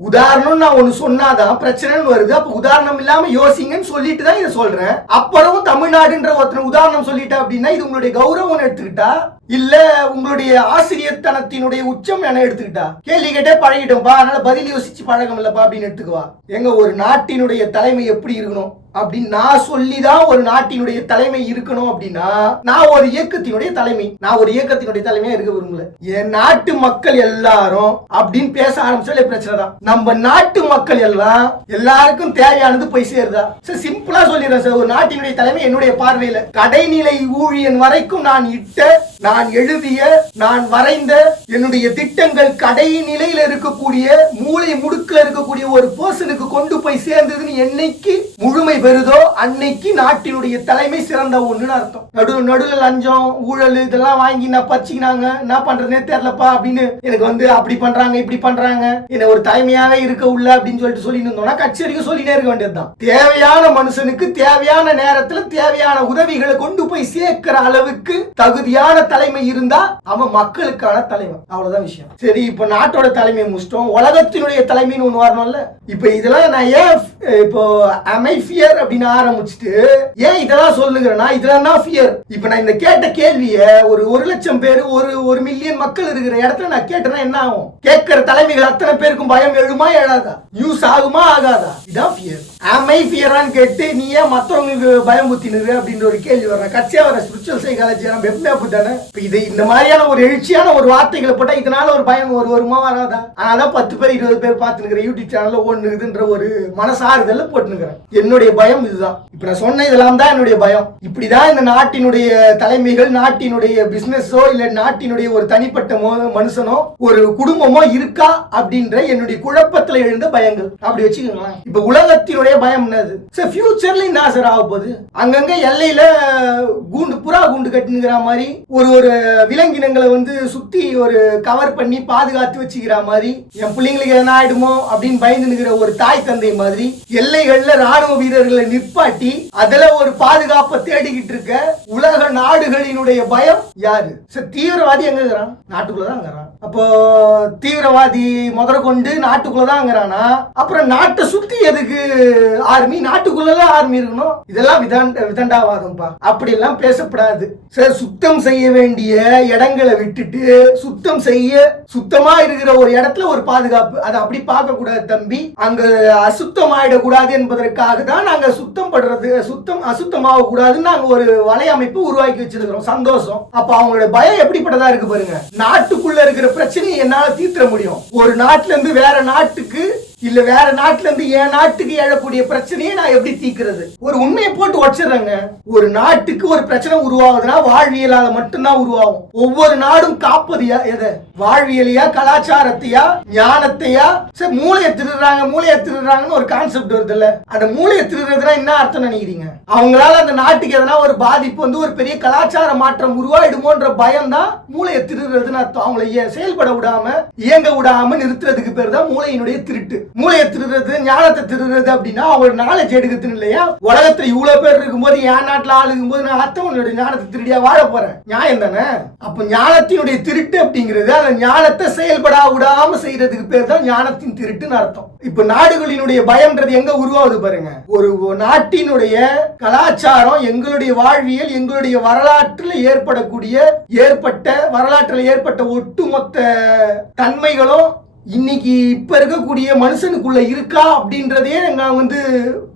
உதாரணம் நான் ஒண்ணு சொன்னாதான் பிரச்சனைன்னு வருது. அப்ப உதாரணம் இல்லாம யோசிங்கன்னு சொல்லிட்டு தான் இதை சொல்றேன். அப்புறம் தமிழ்நாடுன்ற ஒருத்தர் உதாரணம் சொல்லிட்டா அப்படின்னா இது உங்களுடைய கௌரவம் எடுத்துக்கிட்டா, இல்ல உங்களுடைய ஆசிரியத்தனத்தினுடைய உச்சம் என எடுத்துக்கிட்டா? கேள்வி கேட்டே பழகிட்டோம்பா, அதனால பதில் யோசிச்சு பழகம் இல்லப்பா அப்படின்னு எடுத்துக்குவா. எங்க ஒரு நாட்டினுடைய தலைமை எப்படி இருக்கணும் அப்படின்னு நான் சொல்லிதான் ஒரு நாட்டினுடைய தலைமை இருக்கணும் அப்படின்னா நான் ஒரு இயக்கத்தினுடைய தலைமையா இருக்க விரும்பல. என் நாட்டு மக்கள் எல்லாரும் அப்படின்னு பேச ஆரம்பிச்சாலே பிரச்சனை தான். நம்ம நாட்டு மக்கள் எல்லாம் எல்லாருக்கும் தேவையானது போய் சேருதா? சிம்பிளா சொல்லிடுறேன் சார். ஒரு நாட்டினுடைய தலைமை என்னுடைய பார்வையில கடைநிலை ஊழியன் வரைக்கும் நான் எழுதிய நான் வரைந்த என்னுடைய திட்டங்கள் கடைநிலையில் இருக்கக்கூடிய மூளை முடுக்கில் இருக்கக்கூடிய ஒரு பர்சனுக்கு கொண்டு போய் சேர்ந்ததுன்னு என்னைக்கு முழுமை பெறுதோ அன்னைக்கு நாட்டினுடைய தலைமை சிறந்த ஒண்ணுன்னு அர்த்தம். நடுவில் லஞ்சம் ஊழல் இதெல்லாம் வாங்கி நான் பச்சிக்கினாங்க, என்ன பண்றதுனே தெரியலப்பா அப்படின்னு எனக்கு வந்து அப்படி பண்றாங்க இப்படி பண்றாங்க, என்ன ஒரு தலைமையாவே இருக்க உள்ள அப்படின்னு சொல்லிட்டு சொல்லி இருந்தோம்னா கட்சி வரைக்கும் சொல்லிட்டே இருக்க வேண்டியதுதான். தேவையான மனுஷனுக்கு தேவையான நேரத்துல தேவையான உதவிகளை கொண்டு போய் சேர்க்கிற அளவுக்கு தகுதியான தலைமை இருந்தா அவன் மக்களுக்கான தலைவன். அவ்வளவுதான் விஷயம். சரி, இப்ப நாட்டோட தலைமை முடிச்சிட்டோம், உலகத்தினுடைய தலைமைன்னு ஒண்ணு வரணும்ல. இப்ப இதெல்லாம் நான் ஏன் இப்போ அப்படின்னு ஆரம்பிச்சுட்டு ஏன் இதெல்லாம் சொல்லுகிறேன்னா இதெல்லாம் தான் ஃபியர். இப்ப நான் இந்த கேட்ட கேள்விய ஒரு 1,00,000 பேர் ஒரு மில்லியன் மக்கள் இருக்கிற இடத்துல நான் கேட்டேன்னா என்ன ஆகும்? கேட்கிற தலைமைகள் அத்தனை பேருக்கும் பயம் எழுமா எழாதா? நியூஸ் ஆகுமா ஆகாதா? இதான் ஃபியர். ஃபியரான்னு கேட்டு நீ ஏன் மற்றவங்களுக்கு பயம் புத்தினுரு அப்படின்ற ஒரு கேள்வி வர கட்சியா வர ஸ்பிரிச்சுவல் சைக்காலஜி வெப்மேப் தானே. இது இந்த மாதிரியான ஒரு எழுச்சியான ஒரு வார்த்தைகளை போட்டா இதனால ஒரு பயம் வருமா வராதா? அதனால 10 பேர் 20 பேர் பார்த்துனுக்கிற யூடியூப் சேனல்ல ஓடுனுக்குதுன்ற ஒரு மனசாறுதல் போட்டுனுக்கிறேன். என்னுடைய பயம் இதுதான். இப்ப நான் சொன்ன இதெல்லாம் தான் என்னுடைய பயம். இப்படிதான் இந்த நாட்டினுடைய தலைமைகள், நாட்டினுடைய பிசினஸோ இல்ல நாட்டினுடைய ஒரு தனிப்பட்ட மனுஷனோ ஒரு குடும்பமோ இருக்கா அப்படின்ற என்னுடைய குழப்பத்துல எழுந்த பயங்கள். அப்படி வச்சுக்கோங்களேன். இப்ப உலகத்தினுடைய பயம் என்னது? ஃபியூச்சர்ல என்ன சார் ஆக போகுது? அங்கங்க எல்லையில புறா கூண்டு கட்டுங்கிற மாதிரி ஒரு விலங்கினங்களை வந்து சுத்தி ஒரு கவர் பண்ணி பாதுகாத்து வச்சுக்கிற மாதிரி, என் பிள்ளைங்களுக்கு என்ன ஆயிடுமோ அப்படின்னு பயந்து நிக்கிற ஒரு தாய் தந்தை மாதிரி எல்லைகள்ல ராணுவ வீரர்களை நிப்பாட்டி அதுல ஒரு பாதுகாப்பை தேடிக்கிட்டு இருக்க உலக நாடுகளினுடைய பயம் யாரு? தீவிரவாதி எங்க இருக்கிறான்? நாட்டுக்குள்ளதான் இருக்கிறான். அப்போ தீவிரவாதி முதற்கொண்டு நாட்டுக்குள்ளதான் இருக்கிறானா? அப்புறம் நாட்டை சுத்தி எதுக்கு ஆர்மி, நாட்டுக்குள்ளதான் ஆர்மி இருக்கணும். இதெல்லாம் விதண்டாவாதம்பா. அப்படி எல்லாம் பேசப்படாது சார். சுத்தம் செய்ய வேண்டிய இடங்களை விட்டுட்டு சுத்தமா இருக்கிற ஒரு இடத்துல ஒரு பாதுகாப்பு, அதை அப்படி பார்க்க கூடாது தம்பி. அங்க அசுத்தம் ஆயிடக்கூடாது என்பதற்காக தான் நாங்க அசுத்தமாக கூடாதுன்னு நாங்க ஒரு வலையமைப்பு உருவாக்கி வச்சிருக்கிறோம். சந்தோஷம். அப்ப அவங்களோட பயம் எப்படிப்பட்டதா இருக்கு பாருங்க. நாட்டுக்குள்ள இருக்கிற பிரச்சனையை என்னால தீர்த்த முடியும். ஒரு நாட்டுல இருந்து வேற நாட்டுக்கு, இல்ல வேற நாட்டுல இருந்து என் நாட்டுக்கு எழக்கூடிய பிரச்சனையை நான் எப்படி தீர்க்கிறது? ஒரு உண்மையை போட்டு உடச்சிடுறேங்க. ஒரு நாட்டுக்கு ஒரு பிரச்சனை உருவாகுதுன்னா வாழ்வியலால மட்டும்தான் உருவாகும். ஒவ்வொரு நாடும் காப்பது எதை? வாழ்வியலையா, கலாச்சாரத்தையா, ஞானத்தையா? சரி, மூளையை திருடுறாங்கன்னு ஒரு கான்செப்ட் வருது இல்ல? அந்த மூளையை திருடுறதுனா என்ன அர்த்தம் நினைக்கிறீங்க? அவங்களால அந்த நாட்டுக்கு எதனா ஒரு பாதிப்பு வந்து ஒரு பெரிய கலாச்சார மாற்றம் உருவாயிடுமோன்ற பயம் தான் மூளையை திருடுறதுன்னு அர்த்தம். அவங்களை செயல்பட விடாம, இயங்க விடாம நிறுத்துறதுக்கு பேர் தான் மூளையினுடைய திருட்டு. மூளையை திருடுறது, ஞானத்தை திருடுறது அப்படின்னா அவங்க நாலேஜ் எடுக்கிறது இல்லையா? உலகத்துல இவ்வளவு பேர் இருக்கும்போது, என் நாட்டுல ஆள் இருக்கும்போது நான் அத்தவங்களுடைய ஞானத்தை திருடியா வாழ போறேன்? நியாயம் தானே? அப்ப ஞானத்தினுடைய திருட்டு அப்படிங்கிறது அந்த ஞானத்தை செயல்பட விடாம செய்யறதுக்கு பேர் தான் ஞானத்தின் திருட்டுன்னு அர்த்தம். இப்ப நாடுகளினுடைய பயம்ன்றது எங்க உருவாகுது பாருங்க. ஒரு நாட்டினுடைய கலாச்சாரம், எங்களுடைய வாழ்வியல், எங்களுடைய வரலாற்றில் ஏற்பட்ட ஒட்டுமொத்த தன்மைகளும் இன்னைக்கு இப்ப இருக்கக்கூடிய மனுஷனுக்குள்ள இருக்கா அப்படின்றதே நான் வந்து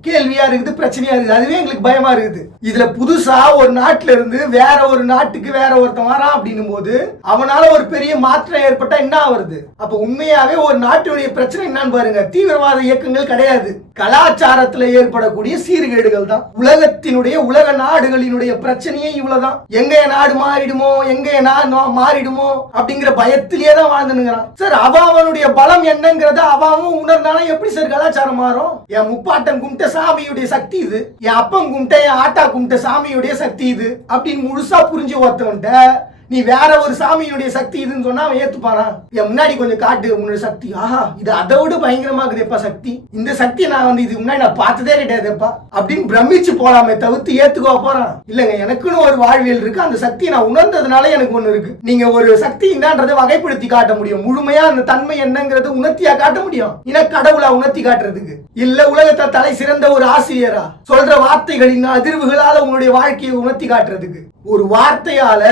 கேள்வியா இருக்குது, பிரச்சனையா இருக்குது. அதுவே எங்களுக்கு பயமா இருக்குது. இதுல புதுசா ஒரு நாட்டுல இருந்து வேற ஒரு நாட்டுக்கு வேற ஒருத்தன் வரான் அப்படின்னும் போது அவனால ஒரு பெரிய மாற்றம் ஏற்பட்டா என்ன ஆகுறது? அப்ப உண்மையாவே ஒரு நாட்டுடைய பிரச்சனை என்னன்னு பாருங்க. தீவிரவாத இயக்கங்கள் கிடையாது, கலாச்சாரத்துல ஏற்படக்கூடிய சீர்கேடுகள் தான். உலக நாடுகளினுடைய பிரச்சனையே இவ்வளவுதான். எங்க நாடு மாறிடுமோ, மாறிடுமோ அப்படிங்கிற பயத்திலேயே தான் வாழ்ந்துனுங்கிறான் சார். அவனுடைய பலம் என்னங்கிறத அவன் உணர்ந்தானா எப்படி சார் கலாச்சாரம் மாறும்? என் முப்பாட்டன் கும்பிட்ட சாமியுடைய சக்தி இது, என் அப்பன் கும்பிட்ட, என் ஆட்டா கும்பிட்ட சாமியுடைய சக்தி இது அப்படின்னு முழுசா புரிஞ்சு ஒருத்தவன்ட்ட நீ வேற ஒரு சாமியுடைய சக்தி இதுன்னு சொன்னா அவன் ஏத்துப்பானா? என் முன்னாடி கொஞ்சம் காட்டு உன்னுடைய சக்தி. ஆஹா, இது அதை விட பயங்கரமா இருக்குதுப்பா சக்தி. இந்த சக்தியை நான் வந்து இதுக்கு முன்னாடி நான் பார்த்ததே கிடையாதுப்பா அப்படின்னு பிரமிச்சு போலாமே தவிர்த்து ஏத்துக்கோ போறான் இல்லங்க. எனக்குன்னு ஒரு வாழ்வியல் இருக்கு, அந்த சக்தியை நான் உணர்ந்ததுனால எனக்கு ஒண்ணு இருக்கு. நீங்க ஒரு சக்தி என்னன்றதை வகைப்படுத்தி காட்ட முடியும், முழுமையா அந்த தன்மை என்னங்கிறது உணர்த்தியா காட்ட முடியும். இன கடவுளா உணர்த்தி காட்டுறதுக்கு இல்ல, உலகத்தை தலை சிறந்த ஒரு ஆசிரியரா சொல்ற வார்த்தைகளின் அதிர்வுகளால உங்களுடைய வாழ்க்கையை உணர்த்தி காட்டுறதுக்கு. ஒரு வார்த்தையால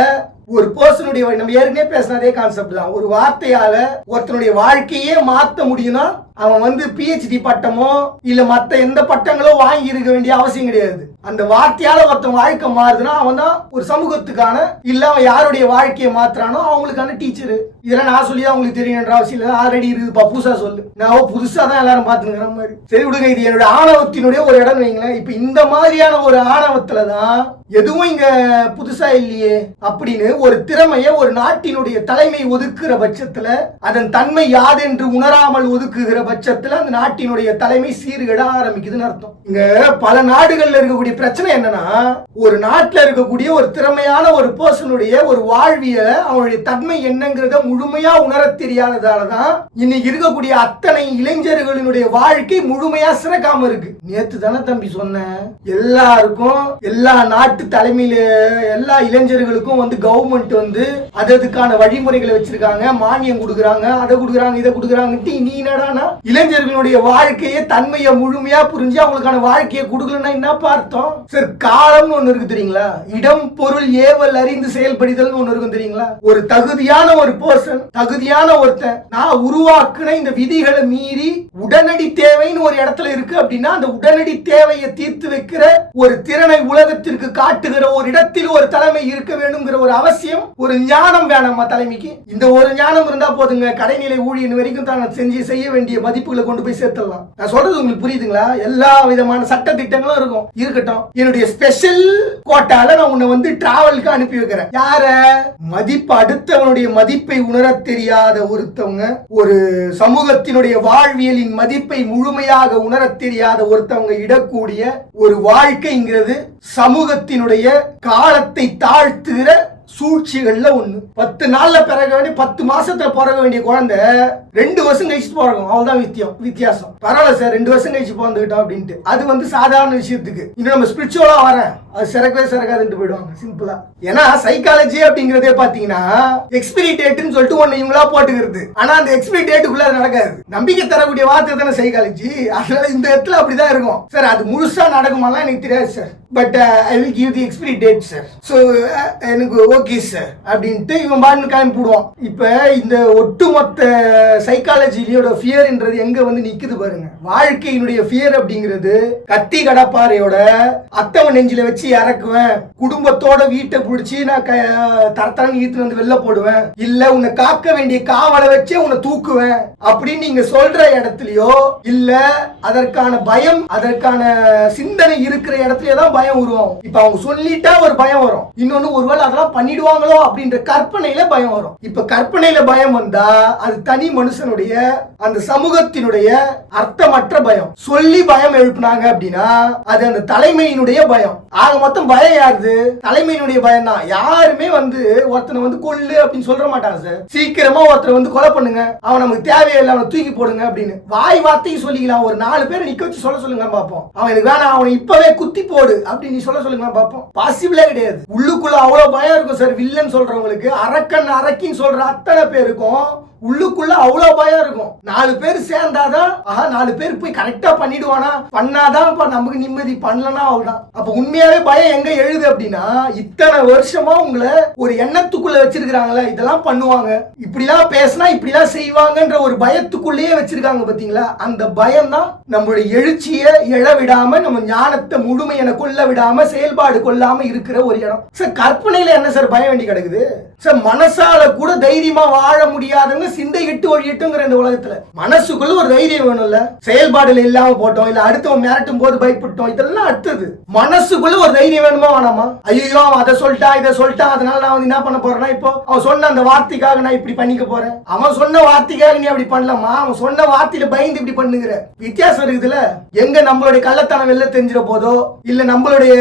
ஒரு பர்சனுடைய, நம்ம ஏற்கனவே பேசின அதே கான்செப்ட் தான், ஒரு வார்த்தையால ஒருத்தனுடைய வாழ்க்கையே மாற்ற முடியும்னா அவன் வந்து PhD பட்டமோ இல்ல மத்த எந்த பட்டங்களோ வாங்கி இருக்க வேண்டிய அவசியம் கிடையாது. அந்த வார்த்தையால ஒருத்தன் வாழ்க்கை மாறுதுன்னா அவன் தான் ஒரு சமூகத்துக்கான, இல்ல அவன் யாருடைய வாழ்க்கையை மாத்துறானோ அவங்களுக்கான டீச்சரு. இதெல்லாம் நான் சொல்லி தான் உங்களுக்கு தெரியுன்ற அவசியம் இல்லை, ஆல்ரெடி இருக்குதுப்பா, புதுசா சொல்லு. நான் புதுசா தான் எல்லாரும் பாத்துக்கிற மாதிரி. சரி விடுங்க, இது என்னோட ஆணவத்தினுடைய ஒரு இடம் வைங்களேன். இப்ப இந்த மாதிரியான ஒரு ஆணவத்துலதான் எதுவும் இங்க புதுசா இல்லையே அப்படின்னு ஒரு திறமைய ஒரு நாட்டினுடைய தலைமை ஒதுக்குற பட்சத்துல, அதன் தன்மை யாதென்று உணராமல் ஒதுக்குகிற பட்சத்துல அந்த நாட்டினுடைய தலைமை சீர்கேட ஆரம்பிக்குதுன்னு அர்த்தம். இங்க பல நாடுகள்ல இருக்கக்கூடிய பிரச்சனை என்னன்னா, ஒரு நாட்டுல இருக்கக்கூடிய ஒரு திறமையான ஒரு பர்சனுடைய ஒரு வாழ்வியல, அவனுடைய தன்மை என்னங்கிறத முழுமையா உணர தெரியாததாலதான் இன்னைக்கு இருக்கக்கூடிய அத்தனை இளைஞர்களினுடைய வாழ்க்கை முழுமையா சிறக்காம இருக்கு. நேத்து தானே தம்பி சொன்னேன், எல்லாருக்கும் எல்லா நாட்டு தலைமையில எல்லா இளைஞர்களுக்கும் வந்து கவர்மெண்ட் வந்து அதுக்கான வழிமுறைகளை வச்சிருக்காங்க, மானியம் கொடுக்குறாங்க, அதை கொடுக்குறாங்க, இதை கொடுக்குறாங்க. நீ என்னடானா இளைஞர்களுடைய வாழ்க்கையை தன்மையை முழுமையா புரிஞ்சு அவங்களுக்கான வாழ்க்கையை கொடுக்கலன்னா என்ன பார்த்தோம் சார்? காலம்னு ஒண்ணு இருக்கு தெரியுங்களா? இடம் பொருள் ஏவல் அறிந்து செயல்படுதல் ஒண்ணு இருக்கும் தெரியுங்களா? ஒரு தகுதியான ஒரு பர்சன், தகுதியான ஒருத்தன் நான் உருவாக்குன இந்த விதிகளை மீறி உடனடி தேவைன்னு ஒரு இடத்துல இருக்கு அப்படின்னா, அந்த உடனடி தேவையை தீர்த்து வைக்கிற ஒரு திறனை உலகத்திற்கு காட்டுகிற ஒரு இடத்தில் ஒரு தலைமை இருக்க வேண்டும்ங்கிற ஒரு அவசியம், ஒரு ஞானம் வேணாமா தலைமைக்கு? இந்த ஒரு ஞானம் இருந்தா போதுங்க, கடைநிலை ஊழியன் வரைக்கும் தான் செய்ய வேண்டிய மதிப்புகளை கொண்டு போய் சேர்த்துடலாம். நான் சொல்றது உங்களுக்கு புரியுதுங்களா? எல்லா விதமான சட்ட திட்டங்களும் இருக்கும், இருக்கட்டும். என்னுடைய ஸ்பெஷல் கோட்டால நான் உன்னை வந்து டிராவலுக்கு அனுப்பி வைக்கிறேன். யார மதிப்பு, அடுத்தவனுடைய மதிப்பை உணர தெரியாத ஒருத்தவங்க, ஒரு சமூகத்தினுடைய வாழ்வியலின் மதிப்பை முழுமையாக உணர தெரியாத ஒருத்தவங்க இடக்கூடிய ஒரு வாழ்க்கைங்கிறது சமூகத்தினுடைய காலத்தை தாழ்த்துகிற சூழ்ச்சிகள்ல ஒண்ணு. 10 நாள்ல பிறக்க வேண்டிய 10 மாசத்துல பிறக்க வேண்டிய குழந்தை 2 வருஷம் கழிச்சு பிறக்கும். அவ்வளவுதான் வித்தியாசம். பரவாயில்ல சார் 2 வருஷம் கழிச்சு பிறந்துக்கிட்டோம் அப்படின்ட்டு. அது சாதாரண விஷயத்துக்கு. இன்னும் நம்ம ஸ்பிரிச்சுவலா வரேன், அது சிறக்காதுன்ட்டு போயிடுவாங்க சிம்பிளா. ஏன்னா சைக்காலஜி அப்படிங்கறதே பாத்தீங்கன்னா எக்ஸ்பிரி டேட்னு சொல்லிட்டு ஒண்ணு இவங்களா போட்டுக்கிறது. ஆனா அந்த எக்ஸ்பிரி டேட்டுக்குள்ள அது நடக்காது. நம்பிக்கை தரக்கூடிய வார்த்தை தானே சைக்காலஜி. அதனால இந்த இடத்துல அப்படிதான் இருக்கும் சார். அது முழுசா நடக்குமாலாம் எனக்கு தெரியாது sir. But I will give the expiry date sir. So எனக்கு ஓகே சார் அப்படின்ட்டு இவன் பாட்டு கிளம்பி போடுவான். இப்போ இந்த ஒட்டுமொத்த சைக்காலஜிலியோட ஃபியர்ன்றது எங்க வந்து நிக்குது பாருங்க. வாழ்க்கையினுடைய ஃபியர் அப்படிங்கிறது கத்தி கடப்பாறையோட அத்தவன் நெஞ்சில வச்சு இறக்குவேன், குடும்பத்தோட வீட்டை பிடிச்சி நான் தரத்தான ஈத்து வந்து வெளில போடுவேன், இல்ல உன்னை காக்க வேண்டிய காவலை வச்சே உன்னை தூக்குவேன் அப்படின்னு நீங்க சொல்ற இடத்துலயோ இல்ல அதற்கான பயம் அதற்கான சிந்தனை இருக்கிற இடத்துலயே தான் பயம் உருவாகும். இப்ப அவங்க சொல்லிட்டா ஒரு பயம் வரும். இன்னொன்னு ஒருவேளை அதெல்லாம் பண்ணிடுவாங்களோ அப்படின்ற கற்பனையில பயம் வரும். இப்ப கற்பனையில பயம் வந்தா அது தனி மனுஷனுடைய அந்த சமூகத்தினுடைய அர்த்தமற்ற பயம். சொல்லி பயம் எழுப்புனாங்க அப்படின்னா அது அந்த தலைமையினுடைய பயம். ஆக மொத்தம் பயம் யாருது? தலைமையினுடைய பயம் தான். யாருமே வந்து ஒருத்தனை வந்து கொல்லு அப்படின்னு சொல்ற மாட்டாங்க சார். சீக்கிரமா ஒருத்தரை வந்து கொலை பண்ணுங்க, அவன் நமக்கு தேவையில்லை, அவனை தூக்கி போடுங்க அப்படின்னு வாய் வார்த்தைக்கு சொல்லிக்கலாம். ஒரு 4 பேரை நிக்க வச்சு சொல்ல சொல்லுங்க பார்ப்போம். அவன் எனக்கு வேணாம், அவனை இப்பவே குத்தி போடு அப்படின்னு நீ சொல்ல சொல்லுங்க பார்ப்போம். பாசிபிளே கிடையாது. உள்ளுக்குள்ள அவ்வளவு பயம் இருக்கும் சார். வில்லன் சொல்றவங்களுக்கு அரக்கன் அரக்கின்னு சொல்ற அத்தனை பேருக்கும் உள்ளுக்குள்ள அவ்வளவு பயம் இருக்கும். 4 பேர் சேர்ந்தாதான் 4 பேர் போய் கரெக்டா பண்ணிடுவானா, பண்ணாதான் நமக்கு நிம்மதி, பண்ணலனா அவ்வளவுதான். அப்ப உண்மையாவே பயம் எங்க எழுது அப்படின்னா இத்தனை வருஷமா உங்களை ஒரு எண்ணத்துக்குள்ள வச்சிருக்காங்களே, இதெல்லாம் பண்ணுவாங்க, இப்படிலாம் பேசினா இப்படிலாம் செய்வாங்கன்ற ஒரு பயத்துக்குள்ளேயே வச்சிருக்காங்க பாத்தீங்களா. அந்த பயம் தான் நம்மளுடைய எழுச்சியை எழ விடாம, நம்ம ஞானத்தை முழுமையை கொள்ள விடாம, செயல்பாடு கொள்ளாம இருக்கிற ஒரு இடம் சார். கற்பனையில என்ன சார் பயம் வேண்டி கிடக்குது சார்? மனசால கூட தைரியமா வாழ முடியாதவங்க சிந்தை விட்டு ஒழியட்டுங்கிற இந்த உலகத்துல மனசுக்குள்ள ஒரு தைரியம் வேணும்ல. செயல்பாடுல இல்லாம போட்டோம், இல்ல அடுத்தவன் மிரட்டும் போது பயப்பட்டோம், இதெல்லாம் அடுத்தது. மனசுக்குள்ள ஒரு தைரியம் வேணுமா வேணாமா? ஐயோ அவன் அதை சொல்லிட்டான் இதை சொல்லிட்டான், அதனால நான் வந்து என்ன பண்ண போறேன்னா இப்போ அவன் சொன்ன அந்த வார்த்தைக்காக நான் இப்படி பண்ணிக்க போறேன். அவன் சொன்ன வார்த்தைக்காக நீ அப்படி பண்ணலாமா? அவன் சொன்ன வார்த்தையில பயந்து இப்படி பண்ணுங்கிற வித்தியாசம் இருக்குதுல. எங்க நம்மளுடைய கள்ளத்தனம் வெளில தெரிஞ்சிட போதோ, இல்ல நம்மளுடைய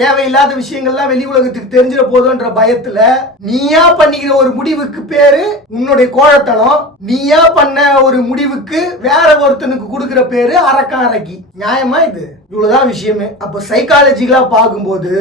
தேவையில்லாத விஷயங்கள்லாம் வெளி உலகத்துக்கு தெரிஞ்சிட போதோன்ற பயத்துல நீயா பண்ணிக்கிற ஒரு முடிவுக்கு பேரு உன்னுடைய கோழத்தனம். நீயா பண்ண ஒரு முடிவுக்கு வேற ஒருத்தனுக்கு கொடுக்கிற பேரு அரக்கன் அரக்கி. நியாயமா இது? இவ்வளவுதான் விஷயமே. அப்ப சைக்காலஜிக்கலா பார்க்கும்போது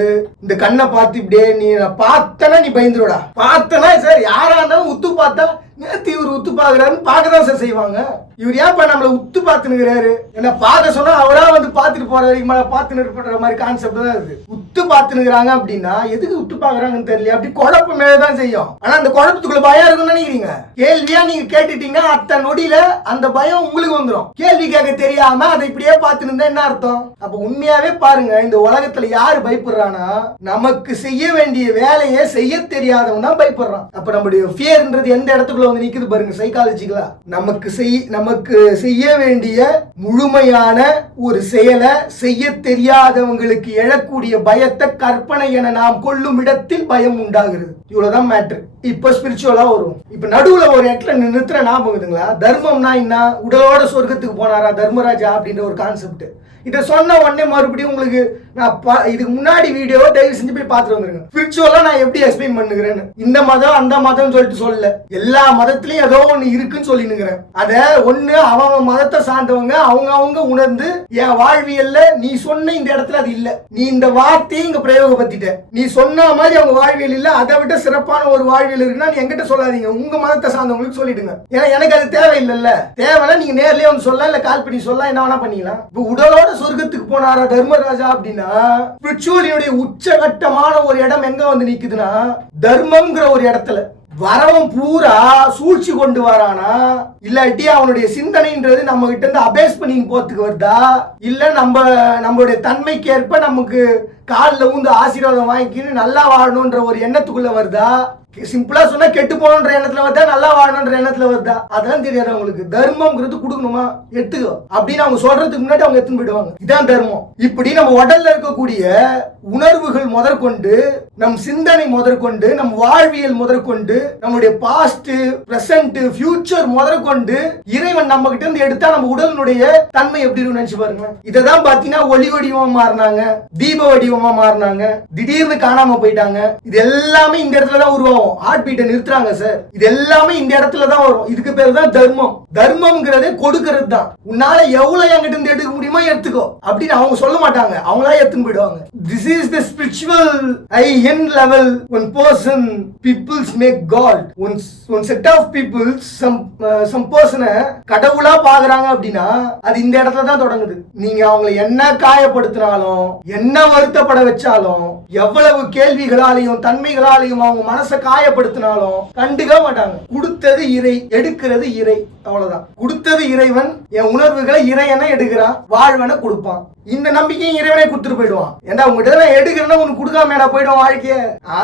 இந்த கண்ணை பார்த்து இப்படியே நீ பார்த்தனா நீ பயந்துருடா. பார்த்தனா சார் யாரா இருந்தாலும் உத்து பார்த்தா நேத்து இவர் உத்து பாக்குறாருன்னு பார்க்கதான் சார் செய்வாங்க. இவர் ஏன்ப்பா நம்மளை உத்து பார்த்துனுங்கிறாரு? என்ன பார்க்க சொன்னா அவரா வந்து பார்த்துட்டு போற வரைக்கும் மேல பார்த்துன்னு இருப்பன்ற மாதிரி கான்செப்ட் தான் இருக்கு. உத்து பார்த்துனுங்கிறாங்க அப்படின்னா எதுக்கு உத்து பாக்குறாங்கன்னு தெரியல, அப்படி குழப்பம் மேலதான் செய்யும். ஆனா அந்த குழப்பத்துக்குள்ள பயம் இருக்குன்னு நினைக்கிறீங்க. கேள்வியா நீங்க கேட்டுட்டீங்க, அத்த நொடியில அந்த பயம் உங்களுக்கு வந்துடும். கேள்வி கேட்க தெரியாம அதை இப்படியே பார்த்துன்னு இருந்தா என்ன அர்த்தம்? அப்ப உண்மையாவே பாருங்க, இந்த உலகத்துல யாரு பயப்படுறானா நமக்கு செய்ய வேண்டிய வேலையை செய்ய தெரியாதவன் தான் பயப்படுறான். அப்ப நம்மளுடைய ஃபியர்ன்றது எந்த இடத்துக்குள்ள வந்து நிக்குது பாருங்க. சைக்காலஜிக்கலா நமக்கு செய்ய வேண்டிய முழுமையான ஒரு செயலை செய்ய தெரியாதவங்களுக்கு எழக்கூடிய பயத்தை கற்பனை என நாம் கொள்ளும் இடத்தில் பயம் உண்டாகிறது. இவ்வளவுதான் மேட்ரு. இப்ப ஸ்பிரிச்சுவலா வரும். இப்ப நடுவுல ஒரு இடத்துல நிறுத்துற ஞாபகம் இருக்குங்களா? தர்மம்னா என்ன? உடலோட சொர்க்கத்துக்கு போனாரா தர்மராஜா அப்படின்ற ஒரு கான்செப்ட். இதை சொன்ன உடனே மறுபடியும் உங்களுக்கு நான் இதுக்கு முன்னாடி வீடியோவை தயவு செஞ்சு போய் பார்த்துட்டு வந்துருங்க. ஸ்பிரிச்சுவலா நான் எப்படி எக்ஸ்பிளைன் பண்ணுகிறேன்னு. இந்த மதம் அந்த மதம் சொல்லிட்டு சொல்லல, எல்லா மதத்திலயும் ஏதோ ஒண்ணு இருக்குன்னு சொல்லினுங்கிறேன். அத ஒண்ணு அவங்க மதத்தை சார்ந்தவங்க அவங்க உணர்ந்து என் வாழ்வியல்ல நீ சொன்ன இந்த இடத்துல அது இல்ல, நீ இந்த வார்த்தையை இங்க பிரயோகப்படுத்திட்ட, நீ சொன்ன மாதிரி அவங்க வாழ்வியல் இல்ல, அதை விட சிறப்பான ஒரு வாழ்வியல் இருக்குன்னா நீ எங்கிட்ட சொல்லாதீங்க, உங்க மதத்தை சார்ந்தவங்களுக்கு சொல்லிடுங்க. ஏன்னா எனக்கு அது தேவையில்லைல்ல. தேவைன்னா நீங்க நேர்லயே வந்து சொல்லலாம், இல்ல கால் பண்ணி சொல்லலாம், என்ன வேணா பண்ணிக்கலாம். இப்ப உடலோட சொர்க்கத்துக்கு போனாரா தர்மராஜா அப்படின்னா ஸ்பிரிச்சுவலினுடைய உச்சகட்டமான ஒரு இடம் எங்க வந்து நிக்குதுன்னா தர்மம்ங்கிற ஒரு இடத்துல. வரவன் பூரா சூழ்ச்சி கொண்டு வரானா, இல்லாட்டி அவனுடைய சிந்தனைன்றது நம்ம கிட்ட இருந்து அபேஸ் பண்ணி போறதுக்கு வருதா, இல்ல நம்மளுடைய தன்மைக்கு ஏற்ப நமக்கு காலில் ஊந்து ஆசீர்வாதம் வாங்கிக்கின்னு நல்லா வாழணும்ன்ற ஒரு எண்ணத்துக்குள்ள வருதா, சிம்பிளா சொன்னா கெட்டு போகணுன்ற எண்ணத்துல வருதா, நல்லா வாழணுன்ற எண்ணத்துல வருதா, அதெல்லாம் தெரியாது அவங்களுக்கு. தர்மம்ங்கிறது கொடுக்கணுமா எடுத்துக்கோ அப்படின்னு அவங்க சொல்றதுக்கு முன்னாடி அவங்க எடுத்துன்னு போயிடுவாங்க. இதான் தர்மம். இப்படி நம்ம உடல்ல இருக்கக்கூடிய உணர்வுகள் முதற்கொண்டு, நம் சிந்தனை முதற்கொண்டு, நம் வாழ்வியல் முதற்கொண்டு, நம்முடைய பாஸ்ட், பிரசன்ட், ஃபியூச்சர் முதற்கொண்டு இறைவன் நம்ம கிட்ட இருந்து எடுத்தா நம்ம உடலினுடைய தன்மை எப்படி இருக்கும் நினைச்சு பாருங்க. இததான் பாத்தீங்கன்னா ஒளி வடிவமா மாறினாங்க, தீப வடிவமா மாறினாங்க, திடீர்னு காணாம போயிட்டாங்க. இது எல்லாமே இந்த இடத்துல தான் உருவாகும். ஹார்ட் பீட்டை நிறுத்துறாங்க சார், இது எல்லாமே இந்த இடத்துல தான் வரும். இதுக்கு பேர் தான் தர்மம். தர்மம்ங்கிறது கொடுக்கிறது தான். உன்னால எவ்வளவு என்கிட்ட இருந்து எடுக்க முடியுமோ எடுத்துக்கோ அப்படின்னு அவங்க சொல்ல மாட்டாங்க, அவங்களா எடுத்துன்னு போயிடுவாங்க. This is the spiritual high-end level. One person, peoples make God. One set of people, some person கடவுளா பாக்குறாங்க அப்படின்னா அது இந்த இடத்துல தான் தொடங்குது. நீங்க அவங்களை என்ன காயப்படுத்தினாலும், என்ன வருத்தப்பட வச்சாலும், எவ்வளவு கேள்விகளாலையும் தன்மைகளாலையும் அவங்க மனசை காயப்படுத்தினாலும் கண்டுக்க மாட்டாங்க. கொடுத்தது இறை, எடுக்கிறது இறை, அவ்வளவுதான். கொடுத்தது இறைவன், என் உணர்வுகளை இறைவனை எடுக்கிறான், வாழ்வனை கொடுப்பான். இந்த நம்பிக்கையும் இறைவனை கொடுத்துட்டு போயிடுவான். ஏன்னா உங்ககிட்ட எடுக்கிறேன்னா உனக்கு கொடுக்காம என்ன போயிடுவான் வாழ்க்கைய.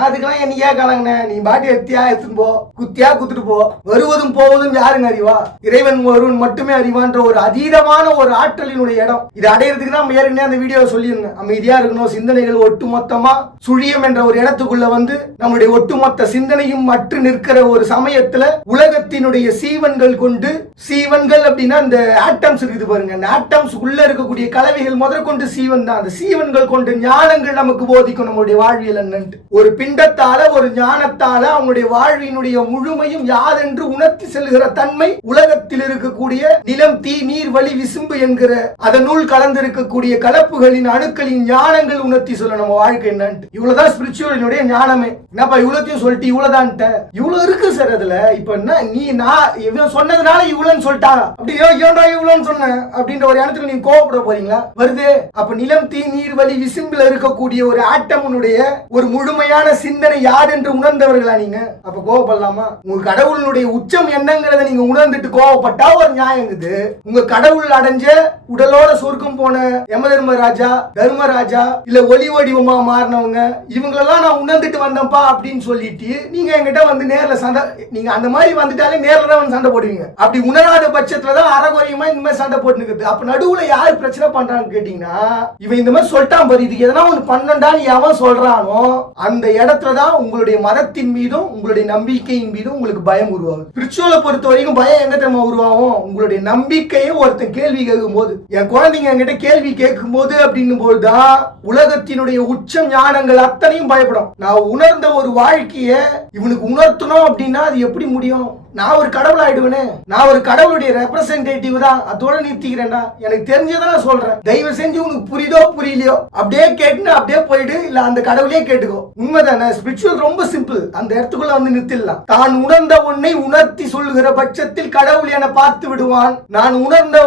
அதுக்கெல்லாம் என்னையா கலங்கண்ண, நீ பாட்டி எத்தியா எடுத்துன்னு போ, குத்தியா குத்துட்டு போ. வருவதும் போவதும் யாருங்க அறிவா? இறைவன் ஒருவன் மட்டுமே அறிவான்ற ஒரு அதீதமான ஒரு ஆற்றலினுடைய இடம். இது அடையிறதுக்கு தான் நம்ம ஏற்கனவே அந்த வீடியோ சொல்லியிருந்தேன். அமைதியா இருக்கணும், சிந்தனைகள் ஒட்டு மொத்தமா சுழியம் என்ற ஒரு இடத்துக்குள்ள வந்து நம்முடைய ஒட்டுமொத்த சிந்தனையும் மற்ற நிற்கிற ஒரு சமயத்துல உலகத்தினுடைய சீவன்கள் கொண்டு, சீவன்கள் அப்படின்னா இந்த ஆட்டம்ஸ் இருக்குது பாருங்க, அந்த ஆட்டம்ஸ் உள்ள இருக்கக்கூடிய கலவைகள் முதற்கொண்டு சீவன் தான். அந்த சீவன்கள் கொண்டு ஞானங்கள் நமக்கு போதிக்கும் நம்முடைய வாழ்வியல் என்னன்ட்டு. ஒரு பிண்டத்தால, ஒரு ஞானத்தால அவங்களுடைய வாழ்வினுடைய முழுமையும் யாதென்று உணர்த்தி செல்கிற தன்மை உலகத்தில் இருக்கக்கூடிய நிலம், தீ, நீர், வழி, விசும்பு என்கிற அதனுள் கலந்து இருக்கக்கூடிய கலப்புகளின் அணுக்களின் ஞானங்கள் உணர்த்தி சொல்ல நம்ம வாழ்க்கை என்னன்ட்டு. இவ்வளவுதான் ஸ்பிரிச்சுவலினுடைய ஞானமே. என்னப்பா இவ்வளத்தையும் சொல்லிட்டு இவ்வளவுதான் இவ்வளவு இருக்கு சார் அதுல. இப்ப என்ன நீ நான் இவன் சொன்னதுனால இவ்வளவுன்னு சொல்லிட்டாங்க அப்படி ஏன்டா இவ்வளவுன்னு சொன்ன அப்படின்ற ஒரு இடத்துல நீங்க கோவப்பட போறீங்களா? வருது. அப்ப நிலம், தீ, நீர், வழி, விசும்புல இருக்கக்கூடிய ஒரு ஆட்டமுடைய ஒரு முழுமையான சிந்தனை யார் என்று உணர்ந்தவர்களா நீங்க? அப்ப கோவப்படலாமா? உங்க கடவுளுடைய உச்சம் என்னங்கிறத நீங்க உணர்ந்துட்டு கோவப்பட்டா ஒரு நியாயம் இருக்குது. உங்க கடவுள் அடைஞ்ச உடலோட சொர்க்கம் போன யமதர்மராஜா, தர்மராஜா, இல்ல ஒளி வடிவமா மாறினவங்க, இவங்களெல்லாம் நான் உணர்ந்துட்டு வந்தேன்ப்பா அப்படின்னு சொல்லிட்டு நீங்க என்கிட்ட வந்து நேர்ல சண்டை, நீங்க அந்த மாதிரி வந்துட்டாலே நேர்ல தான் வந்து சண்டை போடுவீங்க. அப்படி உணராத பட்சத்துலதான் அறகுறையுமா இந்த மாதிரி சண்டை போட்டுக்கிறது. அப்ப நடுவுல யார் பிரச்சனை பண்றான்னு கேட்டீங்கன்னா, இவன் இந்த மாதிரி சொல்லிட்டான் பாரு, இதுக்கு எதனா ஒண்ணு பண்ணண்டான்னு எவன் சொல்றானோ அந்த இடத்துலதான் உங்களுடைய மதத்தின் மீதும் உங்களுடைய நம்பிக்கையின் மீதும் உங்களுக்கு பயம் உருவாகும். ஸ்பிரிச்சுவலை பொறுத்த வரைக்கும் பயம் எங்க தெரியுமா உருவாகும்? உங்களுடைய நம்பிக்கையை ஒருத்தன் கேள்வி கேட்கும் போது, என் குழந்தைங்க என்கிட்ட கேள்வி கேட்கும் போது அப்படின்னும் போதுதான் உலகத்தினுடைய உச்சம் ஞானங்கள் அத்தனையும் பயப்படும். நான் உணர்ந்த ஒரு வாழ்க்கைய இவனுக்கு உணர்த்தணும் அப்படின்னா அது எப்படி முடியும்? நான் ஒரு கடவுள் ஆயிடுவேனே, நான் ஒரு கடவுளுடைய ரெப்ரசன்டேட்டிவ் தான், அதோட நிறுத்திக்கிறேன்டா. எனக்கு தெரிஞ்சதை நான் சொல்றேன், தயவு செஞ்சு உனக்கு புரியுதோ புரியலையோ அப்படியே கேட்டுன்னு அப்படியே போயிடு, இல்ல அந்த கடவுளே கேட்டுக்கோ. உண்மைதானே? ஸ்பிரிச்சுவல் ரொம்ப சிம்பிள். அந்த இடத்துக்குள்ள வந்து நிறுத்திடலாம். தான் உணர்ந்த ஒன்னை உணர்த்தி சொல்லுகிற பட்சத்தில் கடவுள் என பார்த்து விடுவான். நான் உணர்ந்த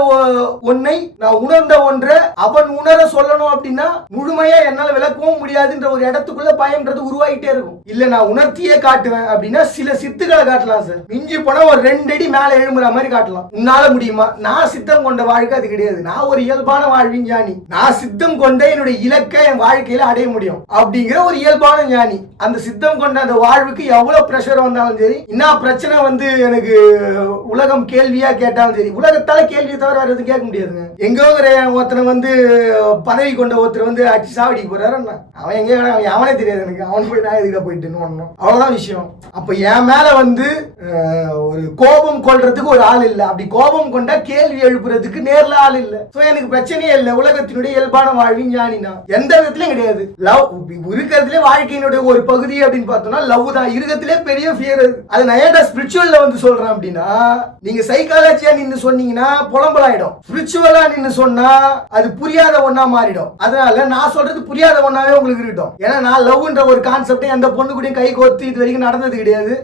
ஒன்னை, நான் உணர்ந்த ஒன்றை அவன் உணர சொல்லணும் அப்படின்னா முழுமையா என்னால விளக்கவும் முடியாதுன்ற ஒரு இடத்துக்குள்ள பயம்ன்றது உருவாகிட்டே இருக்கும். இல்ல நான் உணர்த்தியே காட்டுவேன் அப்படின்னா சில சித்துக்களை காட்டலாம் சார். மிஞ்சி போனா ஒரு 2 அடி மேல எழும்புற மாதிரி காட்டலாம். உன்னால முடியுமா? நான் சித்தம் கொண்ட வாழ்க்கை அது கிடையாது. நான் ஒரு இயல்பான வாழ்வின் ஞானி. நான் சித்தம் கொண்ட என்னுடைய இலக்கை என் வாழ்க்கையில அடைய முடியும் அப்படிங்கிற ஒரு இயல்பான ஞானி. அந்த சித்தம் கொண்ட அந்த வாழ்வுக்கு எவ்வளவு பிரஷர் வந்தாலும் சரி, என்ன பிரச்சனை வந்து எனக்கு உலகம் கேள்வியா கேட்டாலும் சரி, உலகத்தால கேள்வியை தவிர வேற எதுவும் கேட்க முடியாதுங்க. எங்கோ ஒருத்தனை வந்து பதவி கொண்ட ஒருத்தர் வந்து அடிச்சு சாவடிக்கு போறாரு, அவன் எங்க அவனே தெரியாது எனக்கு. அவன் போய் நான் எதுக்கிட்ட போயிட்டு அவ்வளவுதான் விஷயம். அப்ப என் மேல வந்து ஒரு கோபம் கொள்றதுக்கு ஒரு ஆள் இல்ல. அப்படி கோபம் கொண்டா கேள்வி எழுப்புறதுக்கு நேர்ல ஆள் இல்ல. சோ எனக்கு பிரச்சனையே இல்ல. உலகத்தினுடைய இயல்பான வாழ்வின் ஞானினா எந்த விதத்திலும் கிடையாது. லவ் இருக்கிறதுல வாழ்க்கையினுடைய ஒரு பகுதி அப்படின்னு பார்த்தோம்னா லவ் தான். இருக்கத்திலே பெரிய ஃபியர். அது நான் ஏன்டா ஸ்பிரிச்சுவல்ல வந்து சொல்றேன் அப்படின்னா, நீங்க சைக்காலஜியா நின்னு சொன்னீங்கன்னா புலம்பலாயிடும். ஸ்பிரிச்சுவலா நின்னு சொன்னா அது புரியாத ஒண்ணா மாறிடும். அதனால நான் சொல்றது புரியாத ஒண்ணாவே உங்களுக்கு இருக்கட்டும். ஏன்னா நான் லவ்ன்ற ஒரு கான்செப்டை எந்த பொண்ணு கூட கை கோர்த்து இது வரைக்கும் நடந்தது கிடையாது.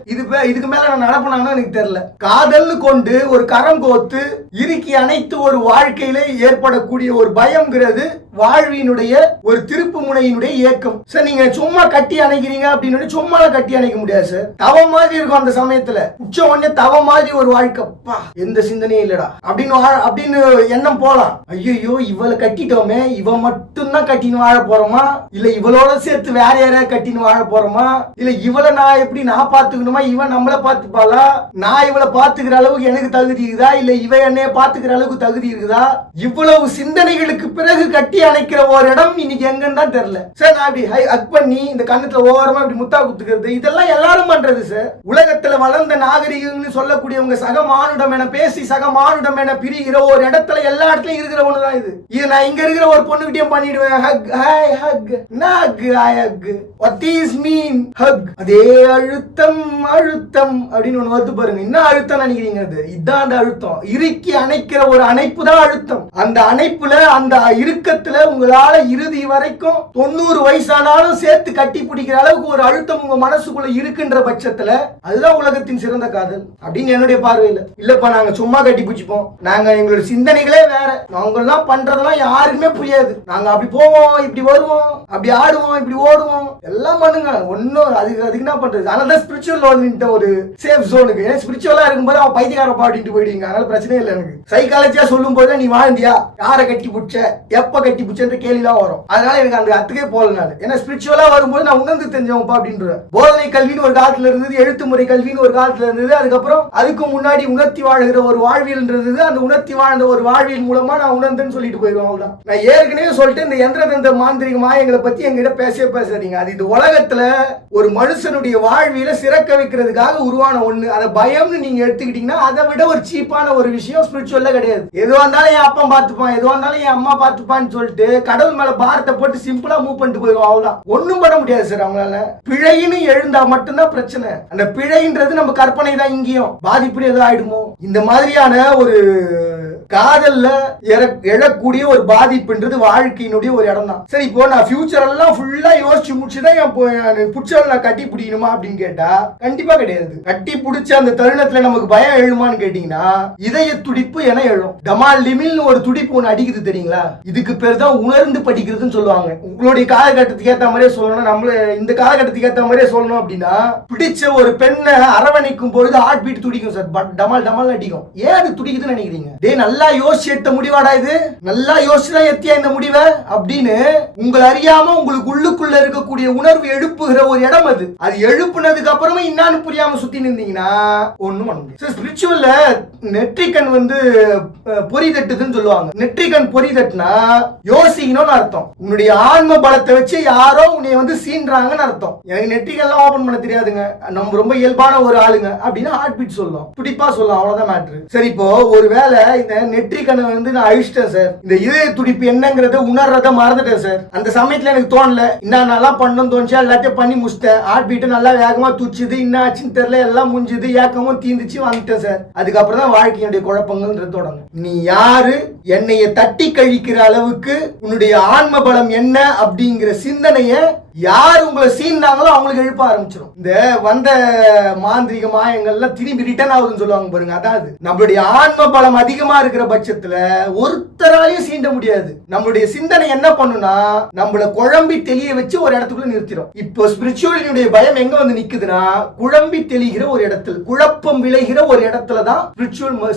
இதுக்கு மேல நான் நடப்பனான்னு எனக்கு தெரியல. காதல் கொண்டு ஒரு கரம் கோத்து இறுக்கி அனைத்து ஒரு வாழ்க்கையில ஏற்படக்கூடிய ஒரு பயம்ங்கிறது வாழ்வினுடைய ஒரு திருப்பு முனையினுடைய இயக்கம். சார் நீங்க சும்மா கட்டி அணைக்கிறீங்க அப்படின்னு சும்மா கட்டி அணைக்க முடியாது சார். தவம் மாதிரி இருக்கும் அந்த சமயத்துல. உச்ச உடனே தவம் மாதிரி ஒரு வாழ்க்கைப்பா, எந்த சிந்தனையும் இல்லடா அப்படின்னு எண்ணம் போலாம். ஐயோ இவளை கட்டிட்டோமே, இவ மட்டும் தான் கட்டின்னு வாழ போறோமா, இல்ல இவளோட சேர்த்து வேற யாரையா கட்டின்னு வாழ போறோமா, இல்ல இவளை நான் எப்படி நான் பாத்துக்கணுமா, இவன் நம்மள பாத்துப்பாளா, நான் இவளை பாத்துக்கிற அளவுக்கு எனக்கு தகுதி இருக்குதா, இல்ல இவ என்னைய பாத்துக்கிற அளவுக்கு தகுதி இருக்குதா, இவ்வளவு சிந்தனைகளுக்கு பிறகு கட்டி அணைக்கிற ஒரு இடம் இன்னைக்கு எங்கன்னு தான் தெரியல சார். நான் அப்படி ஹக் பண்ணி இந்த கண்ணத்துல ஓரமா இப்படி முத்தா குத்துக்கிறது, இதெல்லாம் எல்லாரும் பண்றது சார். உலகத்துல வளர்ந்த நாகரிகம்னு சொல்லக்கூடியவங்க சக மானுடம் என பேசி சக மானுடம் என பிரிகிற ஒரு இடத்துல எல்லா இடத்துலயும் இருக்கிற ஒண்ணுதான் இது. இது நான் இங்க இருக்கிற ஒரு பொண்ணுகிட்டயும் பண்ணிடுவேன். Hug, hi hug, knock hi hug, what is mean hug, அதே அழுத்தம் அழுத்தம் அப்படின்னு ஒண்ணு வந்து பாருங்க. என்ன அழுத்தம் நினைக்கிறீங்க? அது இதான் அந்த அழுத்தம். இறுக்கி அணைக்கிற ஒரு அணைப்பு தான் அழுத்தம். அந்த அணைப்புல அந்த இறுக்கத்துல உங்களால இறுதி வரைக்கும் 90 வயசானாலும் சேர்த்து கட்டி பிடிக்கிற அளவுக்கு ஒரு அழுத்தம் உங்க மனசுக்குள்ள இருக்குன்ற பட்சத்துல அதுதான் உலகத்தின் சிறந்த காதல் அப்படின்னு என்னுடைய பார்வையில. இல்லப்பா நாங்க சும்மா கட்டி பிடிச்சிப்போம், நாங்க எங்களோட சிந்தனைகளே வேற, நாங்க எல்லாம் பண்றதெல்லாம் யாருக்குமே புரியாது, நாங்க அப்படி போவோம் இப்படி வருவோம், அப்படி ஆடுவோம் இப்படி ஓடுவோம், எல்லாம் பண்ணுங்க ஒன்னும் அதுக்கு என்ன பண்றது. அதனால ஸ்பிரிச்சுவல் ஒரு சேஃப் ஜோனுக்கு. ஸ்பிரிச்சுவலா இருக்கும்போது அவன் பைத்தியக்கார பாடிட்டு போயிடுவீங்க, அதனால பிரச்சனை இல்லை. எனக்கு சைக்காலஜியா சொல்லும் போது நீ வாழ்ந்தியா, யாரை கட்டி பிடிச்ச, எப்ப கட்டி பிடிச்சன்ற கேள்விலாம் வரும். அதனால எனக்கு அந்த அத்துக்கே போல நான். ஏன்னா ஸ்பிரிச்சுவலா வரும்போது நான் உணர்ந்து தெரிஞ்சவன்ப்பா அப்படின்ற. போதனை கல்வின்னு ஒரு காலத்துல இருந்தது, எழுத்து முறை கல்வின்னு ஒரு காலத்துல இருந்தது, அதுக்கப்புறம் அதுக்கு முன்னாடி உணர்த்தி வாழ்கிற ஒரு வாழ்வியல்ன்றது. அந்த உணர்த்தி வாழ்ந்த ஒரு வாழ்வியல் மூலமா நான் உணர்ந்தேன்னு சொல்லிட்டு போயிடுவேன். அவ்வளவுதான். நான் ஏற்கனவே சொல்லிட்டு இந்த எந்திரதந்த மாந்திரிக மாயங்களை பத்தி எங்கிட்ட பேசாதீங்க. அது இந்த உலகத்துல ஒரு மனுஷனுடைய வாழ்வியல சிறக்க வைக்கிறதுக்காக உருவான ஒண்ணு. அதை பயம்னு நீங்க எடுத்துக்கிட்டீங்கன்னா அதை விட ஒரு சீப்பான ஒரு விஷயம் ஸ்பிரிச்சுவல்ல கிடையாது. எதுவா இருந்தாலும் என் அப்பா பார்த்துப்பான், எதுவா இருந்தாலும் என் அம்மா பார்த்துப்பான்னு சொல்லிட்டு கடவுள் மேல பாரத்தை போட்டு சிம்பிளா மூவ் பண்ணிட்டு போயிடும். அவ்வளவுதான். ஒண்ணும் பண்ண முடியாது சார் அவங்களால. பிழைன்னு எழுந்தா மட்டும்தான் பிரச்சனை. அந்த பிழைன்றது நம்ம கற்பனை தான். இங்கேயும் பாதிப்பு ஏதோ ஆயிடுமோ, இந்த மாதிரியான ஒரு காதல்ல எழக்கூடிய ஒரு பாதிப்புன்றது வாழ்க்கையினுடைய ஒரு இடம் தான். சரி இப்போ நான் ஃபியூச்சர் எல்லாம் ஃபுல்லா யோசிச்சு முடிச்சுதான் என் புடிச்சவளை நான் கட்டி பிடிக்கணுமா அப்படின்னு கேட்டா கண்டிப்பா கிடையாது. கட்டி பிடிச்ச அந்த தருணத்துல நமக்கு பயம் எழுமான்னு கேட்டீங்கன்னா இதய துடிப்பு என எழும். டமால் லிமில்னு ஒரு துடிப்பு ஒண்ணு அடிக்குது தெரியுங்களா? இதுக்கு பேர் தான் உணர்ந்து படிக்கிறதுன்னு சொல்லுவாங்க. உங்களுடைய காலகட்டத்துக்கு ஏற்ற மாதிரியே சொல்லணும், நம்மள இந்த காலகட்டத்துக்கு ஏற்ற மாதிரியே சொல்லணும் அப்படின்னா பிடிச்ச ஒரு பெண்ணை அரவணைக்கும் பொழுது ஹார்ட் பீட் துடிக்கும் சார். டமால் டமால் அடிக்கும். ஏன் அது துடிக்குதுன்னு நினைக்கிறீங்க? டே நல்லா யோசிச்சு எடுத்த முடிவாடா இது, நல்லா யோசிச்சுதான் எத்தியா இந்த முடிவை அப்படின்னு உங்களை அறியாம உங்களுக்கு உள்ளுக்குள்ள இருக்கக்கூடிய உணர்வு எழுப்புகிற ஒரு இடம் அது. அது எழுப்புனதுக்கு அப்புறமா இன்னான்னு புரியாம சுத்தி நின்றீங்கன்னா ஒண்ணும் பண்ண முடியாது. ஸ்பிரிச்சுவல்ல நெற்றிக்கண் பொறி தட்டுதுன்னு சொல்லுவாங்க. நெற்றிக்கண் பொறி தட்டுனா யோசிக்கணும்னு அர்த்தம். உன்னுடைய ஆன்ம பலத்தை வச்சு யாரோ உன்னை சீன்றாங்கன்னு அர்த்தம். எனக்கு நெற்றிக்கெல்லாம் ஓபன் பண்ண தெரியாதுங்க, நம்ம ரொம்ப இயல்பான ஒரு ஆளுங்க அப்படின்னா ஹார்ட் பீட் சொல்லலாம், துடிப்பா சொல்லலாம், அவ்வளவுதான் மேட்ரு. சரி இப்போ ஒருவேளை இந்த நெற்றிக்கண்ணை நான் அழிச்சிட்டேன் சார், இந்த இதய துடிப்பு என்னங்கிறத உணர்றத மறந்துட்டேன் சார். அந்த சமயத்துல எனக்கு தோணல, இன்னும் நல்லா பண்ணணும் தோணுச்சா எல்லாத்தையும் பண்ணி முடிச்சிட்டேன். ஹார்ட் பீட்டு நல்லா வேகமா துச்சுது, என்ன ஆச்சுன்னு தெரியல, எல்லாம் முடிஞ்சுது, ஏக்கமும் தீந்துச்சு, வந்துட்டேன் சார். அதுக்கப்புறம் தான் வாழ்க்கையுடைய குழப்பங்கள்ன்றது தொடங்கும். நீ யாரு, என்னைய தட்டி கழிக்கிற அளவுக்கு உன்னுடைய ஆன்ம பலம் என்ன அப்படிங்கிற சிந்தனைய யார் உங்களை சீன்னாங்களோ அவங்களுக்கு எழுப்ப ஆரம்பிச்சிடும். இந்த வந்த மாந்திரிக மாயங்கள்லாம் திரும்பி ரிட்டர்ன் ஆகுதுன்னு சொல்லுவாங்க பாருங்க. அதாவது நம்மளுடைய ஆன்ம பலம் அதிகமா இருக்கிற பட்சத்துல ஒருத்தராலையும் சீண்ட முடியாது. நம்மளுடைய சிந்தனை என்ன பண்ணுனா நம்மள குழம்பி தெளிய வச்சு ஒரு இடத்துக்குள்ள நிறுத்திடும். இப்போ ஸ்பிரிச்சுவலினுடைய பயம் எங்க வந்து நிக்குதுன்னா குழம்பி தெளிகிற ஒரு இடத்துல, குழப்பம் விளைகிற ஒரு இடத்துல தான்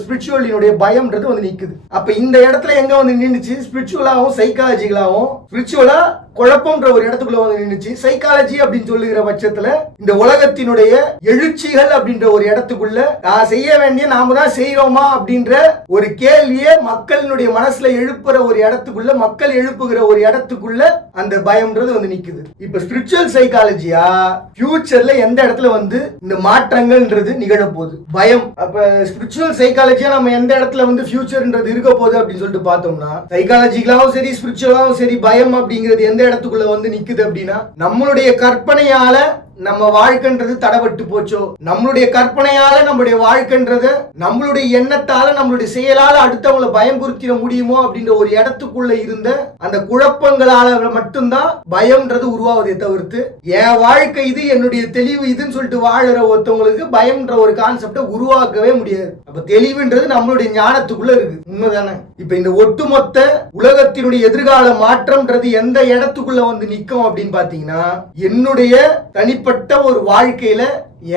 ஸ்பிரிச்சுவலினுடைய பயம்ன்றது வந்து நிக்குது. அப்ப இந்த இடத்துல எங்க வந்து நின்னுச்சு? ஸ்பிரிச்சுவலாவும் சைக்காலஜிக்கலாவும் ஸ்பிரிச்சுவலா குழப்பம்ன்ற ஒரு இடத்துக்குள்ள வந்து நின்னுச்சு. சைக்காலஜி அப்படின்னு சொல்லுகிற பட்சத்துல இந்த உலகத்தினுடைய எழுச்சிகள் அப்படின்ற ஒரு இடத்துக்குள்ள நான் செய்ய வேண்டிய நாம தான் செய்யறோமா அப்படின்ற ஒரு கேள்வியை மக்களினுடைய மனசுல எழுப்புற ஒரு இடத்துக்குள்ள, மக்கள் எழுப்புகிற ஒரு இடத்துக்குள்ள அந்த பயம்ன்றது வந்து நிக்குது. இப்ப ஸ்பிரிச்சுவல் சைக்காலஜியா ஃபியூச்சர்ல எந்த இடத்துல வந்து இந்த மாற்றங்கள்ன்றது நிகழ போகுது? பயம். அப்ப ஸ்பிரிச்சுவல் சைக்காலஜியா நம்ம எந்த இடத்துல வந்து ஃபியூச்சர்ன்றது இருக்க போகுது அப்படின்னு சொல்லிட்டு பார்த்தோம்னா சைக்காலஜிக்கலாவும் சரி ஸ்பிரிச்சுவலாவும் சரி பயம் அப்படிங்கிறது எந்த இடத்துக்குள்ள வந்து நிக்குது அப்படின்னா நம்மளுடைய கற்பனையால நம்ம வாழ்க்கைன்றது தடப்பட்டு போச்சோ, நம்மளுடைய கற்பனையால நம்மளுடைய வாழ்க்கைன்றத நம்மளுடைய எண்ணத்தால நம்மளுடைய செயலால அடுத்தவங்களை பயம்புறுத்திட முடியுமோ அப்படின்ற ஒரு இடத்துக்குள்ள இருந்த அந்த குழப்பங்களால மட்டும்தான் பயம்ன்றது உருவாவதே தவிர்த்து என் வாழ்க்கை இது, என்னுடைய தெளிவு இதுன்னு சொல்லிட்டு வாழற ஒருத்தவங்களுக்கு பயம்ன்ற ஒரு கான்செப்டை உருவாக்கவே முடியாது. அப்ப தெளிவுன்றது நம்மளுடைய ஞானத்துக்குள்ள இருக்கு. உண்மைதானே? இப்ப இந்த ஒட்டுமொத்த உலகத்தினுடைய எதிர்கால மாற்றம்ன்றது எந்த இடத்துக்குள்ள வந்து நிக்கும் அப்படின்னு பாத்தீங்கன்னா, என்னுடைய தனிப்பட்ட ஒரு வாழ்க்கையில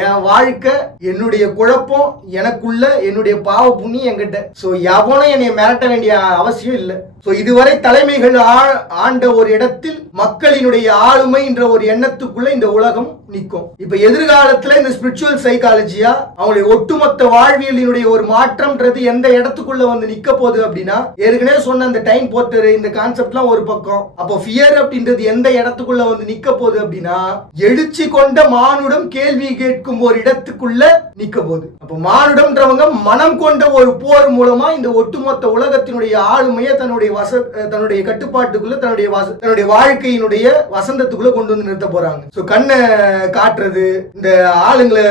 என் வாழ்க்கை, என்னுடைய குழப்பம், எனக்குள்ள என்னுடைய பாவ புண்ணியம் என்கிட்ட. சோ எவனும் என்னை மிரட்ட வேண்டிய அவசியம் இல்லை. சோ இதுவரை தலைமைகள் ஆண்ட ஒரு இடத்தில் மக்களினுடைய ஆளுமை என்ற ஒரு எண்ணத்துக்குள்ள இந்த உலகம் நிற்கும். இப்ப எதிர்காலத்துல இந்த ஸ்பிரிச்சுவல் சைக்காலஜியா அவங்களுடைய ஒட்டுமொத்த வாழ்வியலினுடைய ஒரு மாற்றம்ன்றது எந்த இடத்துக்குள்ள வந்து நிக்க போகுது அப்படின்னா, ஏற்கனவே சொன்ன அந்த டைம் போர்ட்டர் இந்த கான்செப்ட்லாம் ஒரு பக்கம். அப்போ ஃபியர் அப்படின்றது எந்த இடத்துக்குள்ள வந்து நிக்க போகுது அப்படின்னா, எழுச்சி கொண்ட மானுடம் கேள்வி கேட்கும் ஒரு இடத்துக்குள்ள நிக்க போகுது. அப்போ மானுடம்ன்றவங்க மனம் கொண்ட ஒரு போர் மூலமா இந்த ஒட்டுமொத்த உலகத்தினுடைய ஆளுமையை தன்னுடைய கட்டுப்பாட்டுக்குள்ள தன்னுடைய வாழ்க்கையினுடைய வசந்தத்துக்குள்ள கொண்டு வந்து நிறுத்த போறாங்க. சோ கண்ணை காட்டுறது, இந்த ஆளுங்களை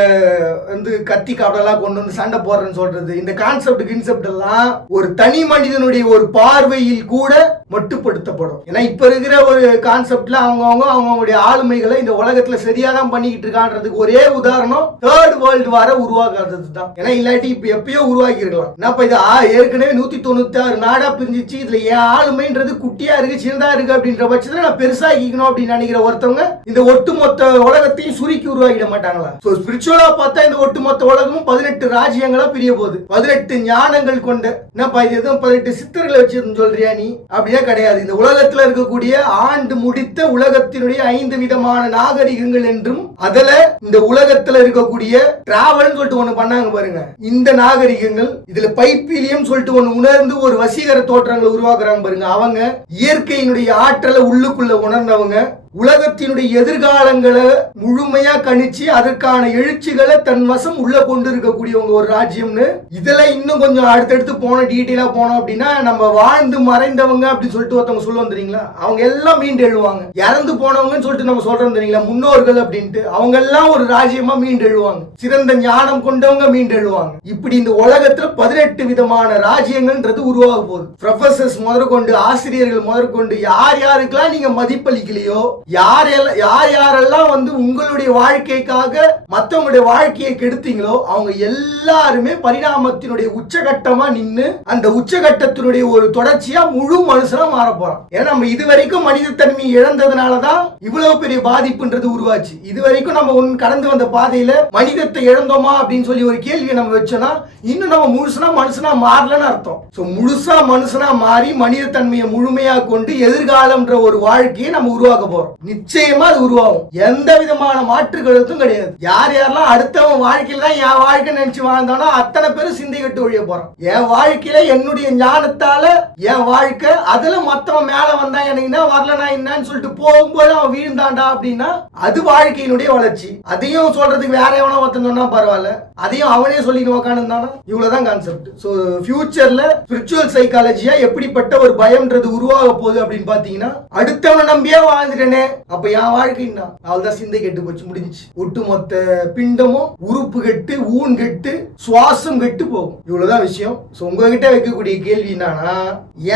வந்து கத்தி காப்பெல்லாம் கொண்டு வந்து சண்டை போடுறேன்னு சொல்றது, இந்த கான்செப்ட் எல்லாம் ஒரு தனி மனிதனுடைய ஒரு பார்வையில் கூட மட்டுப்படுத்தப்படும். ஏன்னா இப்ப இருக்கிற ஒரு கான்செப்ட்ல அவங்களுடைய ஆளுமைகளை இந்த உலகத்துல சரியா தான் பண்ணிக்கிட்டு இருக்கான்றதுக்கு ஒரே உதாரணம் தேர்ட் வேர்ல்டு வார உருவாக்குறது தான். ஏன்னா இல்லாட்டி இப்ப எப்பயோ உருவாக்கி இருக்கலாம். என்னப்பா இது ஏற்கனவே 196 நாடா பிரிஞ்சிச்சு, இதுல என் ஆளுமைன்றது குட்டியா இருக்கு, சின்னதா இருக்கு அப்படின்ற பட்சத்துல நான் பெருசாக்கிக்கணும் அப்படின்னு நினைக்கிற ஒருத்தவங்க இந்த ஒட்டுமொத்த உலகத்தையும் சுருக்கி உருவாக்கிட மாட்டாங்களா? சோ ஸ்பிரிச்சுவலா பார்த்தா இந்த ஒட்டுமொத்த உலகமும் 18 ராஜ்யங்களா பிரிய போகுது. 18 ஞானங்கள் கொண்ட, என்னப்பா இது எதுவும் 18 சித்தர்களை வச்சு சொல்றியா நீ? அப்படியே கிடையாது. இந்த உலகத்துல இருக்கக்கூடிய ஆண்டு முடித்த உலகத்தினுடைய 5 விதமான நாகரிகங்கள் என்றும், அதுல இந்த உலகத்துல இருக்கக்கூடிய டிராவல் சொல்லிட்டு ஒண்ணு பண்ணாங்க பாருங்க. இந்த நாகரிகங்கள் இதுல பைப்பீலியம் சொல்லிட்டு ஒண்ணு உணர்ந்து ஒரு வசீகர தோற்றங்களை உருவாக்குறாங்க பாருங்க. அவங்க இயற்கையினுடைய ஆற்றலை உள்ளுக்குள்ள உணர்ந்தவங்க, உலகத்தினுடைய எதிர்காலங்களை முழுமையா கணிச்சு அதற்கான எழுச்சிகளை தன் வசம் உள்ள கொண்டு இருக்கக்கூடியவங்க ஒரு ராஜ்யம்னு. இதுல இன்னும் கொஞ்சம் அடுத்தடுத்து போன டீட்டெயிலா போனோம் அப்படின்னா, நம்ம வாழ்ந்து மறைந்தவங்க அப்படின்னு சொல்லிட்டு ஒருத்தவங்க சொல்லுவோம் தெரியுங்களா, அவங்க எல்லாம் மீண்டு எழுவாங்க. இறந்து போனவங்கன்னு சொல்லிட்டு நம்ம சொல்றோம் தெரியுங்களா, முன்னோர்கள் அப்படின்ட்டு, அவங்க எல்லாம் ஒரு ராஜ்யமா மீண்டு எழுவாங்க. சிறந்த ஞானம் கொண்டவங்க மீண்டு எழுவாங்க. இப்படி இந்த உலகத்துல 18 விதமான ராஜ்யங்கள்ன்றது உருவாக போகுது. ப்ரொஃபசர்ஸ் முதற்கொண்டு, ஆசிரியர்கள் முதற்கொண்டு, யார் யாருக்கெல்லாம் நீங்க மதிப்பளிக்கலையோ, யாரெல்லாம் வந்து உங்களுடைய வாழ்க்கைக்காக மற்றவங்களுடைய வாழ்க்கையை கெடுத்தீங்களோ, அவங்க எல்லாருமே பரிணாமத்தினுடைய உச்சகட்டமா நின்று அந்த உச்சகட்டத்தினுடைய ஒரு தொடர்ச்சியா முழு மனுஷனா மாற போறோம். ஏன்னா நம்ம இதுவரைக்கும் மனித தன்மை இழந்ததுனாலதான் இவ்வளவு பெரிய பாதிப்புன்றது உருவாச்சு. இதுவரைக்கும் நம்ம கடந்து வந்த பாதையில மனிதத்தை இழந்தோமா அப்படின்னு சொல்லி ஒரு கேள்வியை நம்ம வச்சோம்னா, இன்னும் நம்ம முழுசனா மனுஷனா மாறலன்னு அர்த்தம். சோ முழுசா மனுஷனா மாறி மனித தன்மையை முழுமையா கொண்டு எதிர்காலம்ன்ற ஒரு வாழ்க்கையை நம்ம உருவாக்க போறோம். நிச்சயமா அது உருவாகும். எந்த விதமான மாற்று கருத்தும் கிடையாது. யாரெல்லாம் அடுத்தவன் வாழ்க்கையில தான் என் வாழ்க்கை நினைச்சு வாழ்ந்தானோ அத்தனை பேரும் சிந்தை கட்டு ஒழிய போறான். என் வாழ்க்கையில என்னுடைய ஞானத்தால என் வாழ்க்கை, அதுல மத்தவன் மேல வந்தா எனக்கு என்ன வரலனா என்னன்னு சொல்லிட்டு போகும்போது அவன் வீழ்ந்தாண்டா அப்படின்னா அது வாழ்க்கையினுடைய வளர்ச்சி. அதையும் சொல்றதுக்கு வேற எவனோ ஒருத்தன் சொன்னா பரவாயில்ல, அதையும் அவனே சொல்லிட்டு உக்காந்துருந்தானா. இவ்வளவுதான் கான்செப்ட். சோ ஃபியூச்சர்ல ஸ்பிரிச்சுவல் சைக்காலஜியா எப்படிப்பட்ட ஒரு பயம்ன்றது உருவாக போகுது அப்படின்னு பாத்தீங்கன்னா, அடுத்தவனை நம்பியே வாழ்ந்துட்டேனே, அப்ப என் வாழ்க்கை அவள்தான் சிந்தை கெட்டு போச்சு, முடிஞ்சு. ஒட்டுமொத்த பிண்டமும் உறுப்பு கெட்டு, ஊன் கெட்டு, சுவாசம் கெட்டு போகும். இவ்வளவுதான் விஷயம். உங்ககிட்ட வைக்கக்கூடிய கேள்வி என்னன்னா,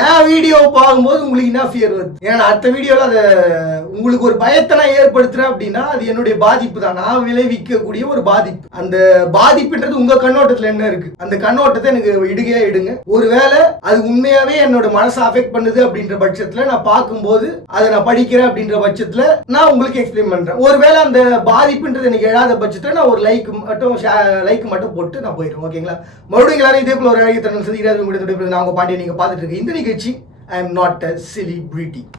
என் வீடியோ பார்க்கும்போது உங்களுக்கு என்ன ஃபியர் வருது? ஏன்னா அடுத்த வீடியோல அதை உங்களுக்கு ஒரு பயத்தை நான் ஏற்படுத்துறேன் அப்படின்னா அது என்னுடைய பாதிப்பு தான், நான் விளைவிக்கக்கூடிய ஒரு பாதிப்பு. அந்த பாதிப்புன்றது உங்க கண்ணோட்டத்துல என்ன இருக்கு, அந்த கண்ணோட்டத்தை எனக்கு இடுகையா இடுங்க. ஒருவேளை அது உண்மையாவே என்னோட மனசை அஃபெக்ட் பண்ணுது அப்படின்ற பட்சத்துல நான் பார்க்கும்போது அதை நான் படிக்கிறேன் அப்படின்ற பட்சத்துல நான் உங்களுக்கு எக்ஸ்பிளைன் பண்றேன். ஒருவேளை அந்த பாதிப்புன்றது எனக்கு எழாத பட்சத்துல நான் ஒரு லைக் மட்டும் போட்டு நான் போயிடுவேன். ஓகேங்களா? மறுபடியும் எல்லாரும் இதே போல ஒரு அழகிய தருணம் சந்திக்கிறாரு. நான் உங்க பாண்டியை நீங்க பார்த்துட்டு இருக்க இந்த நிகழ்ச்சி I am not a celebrity.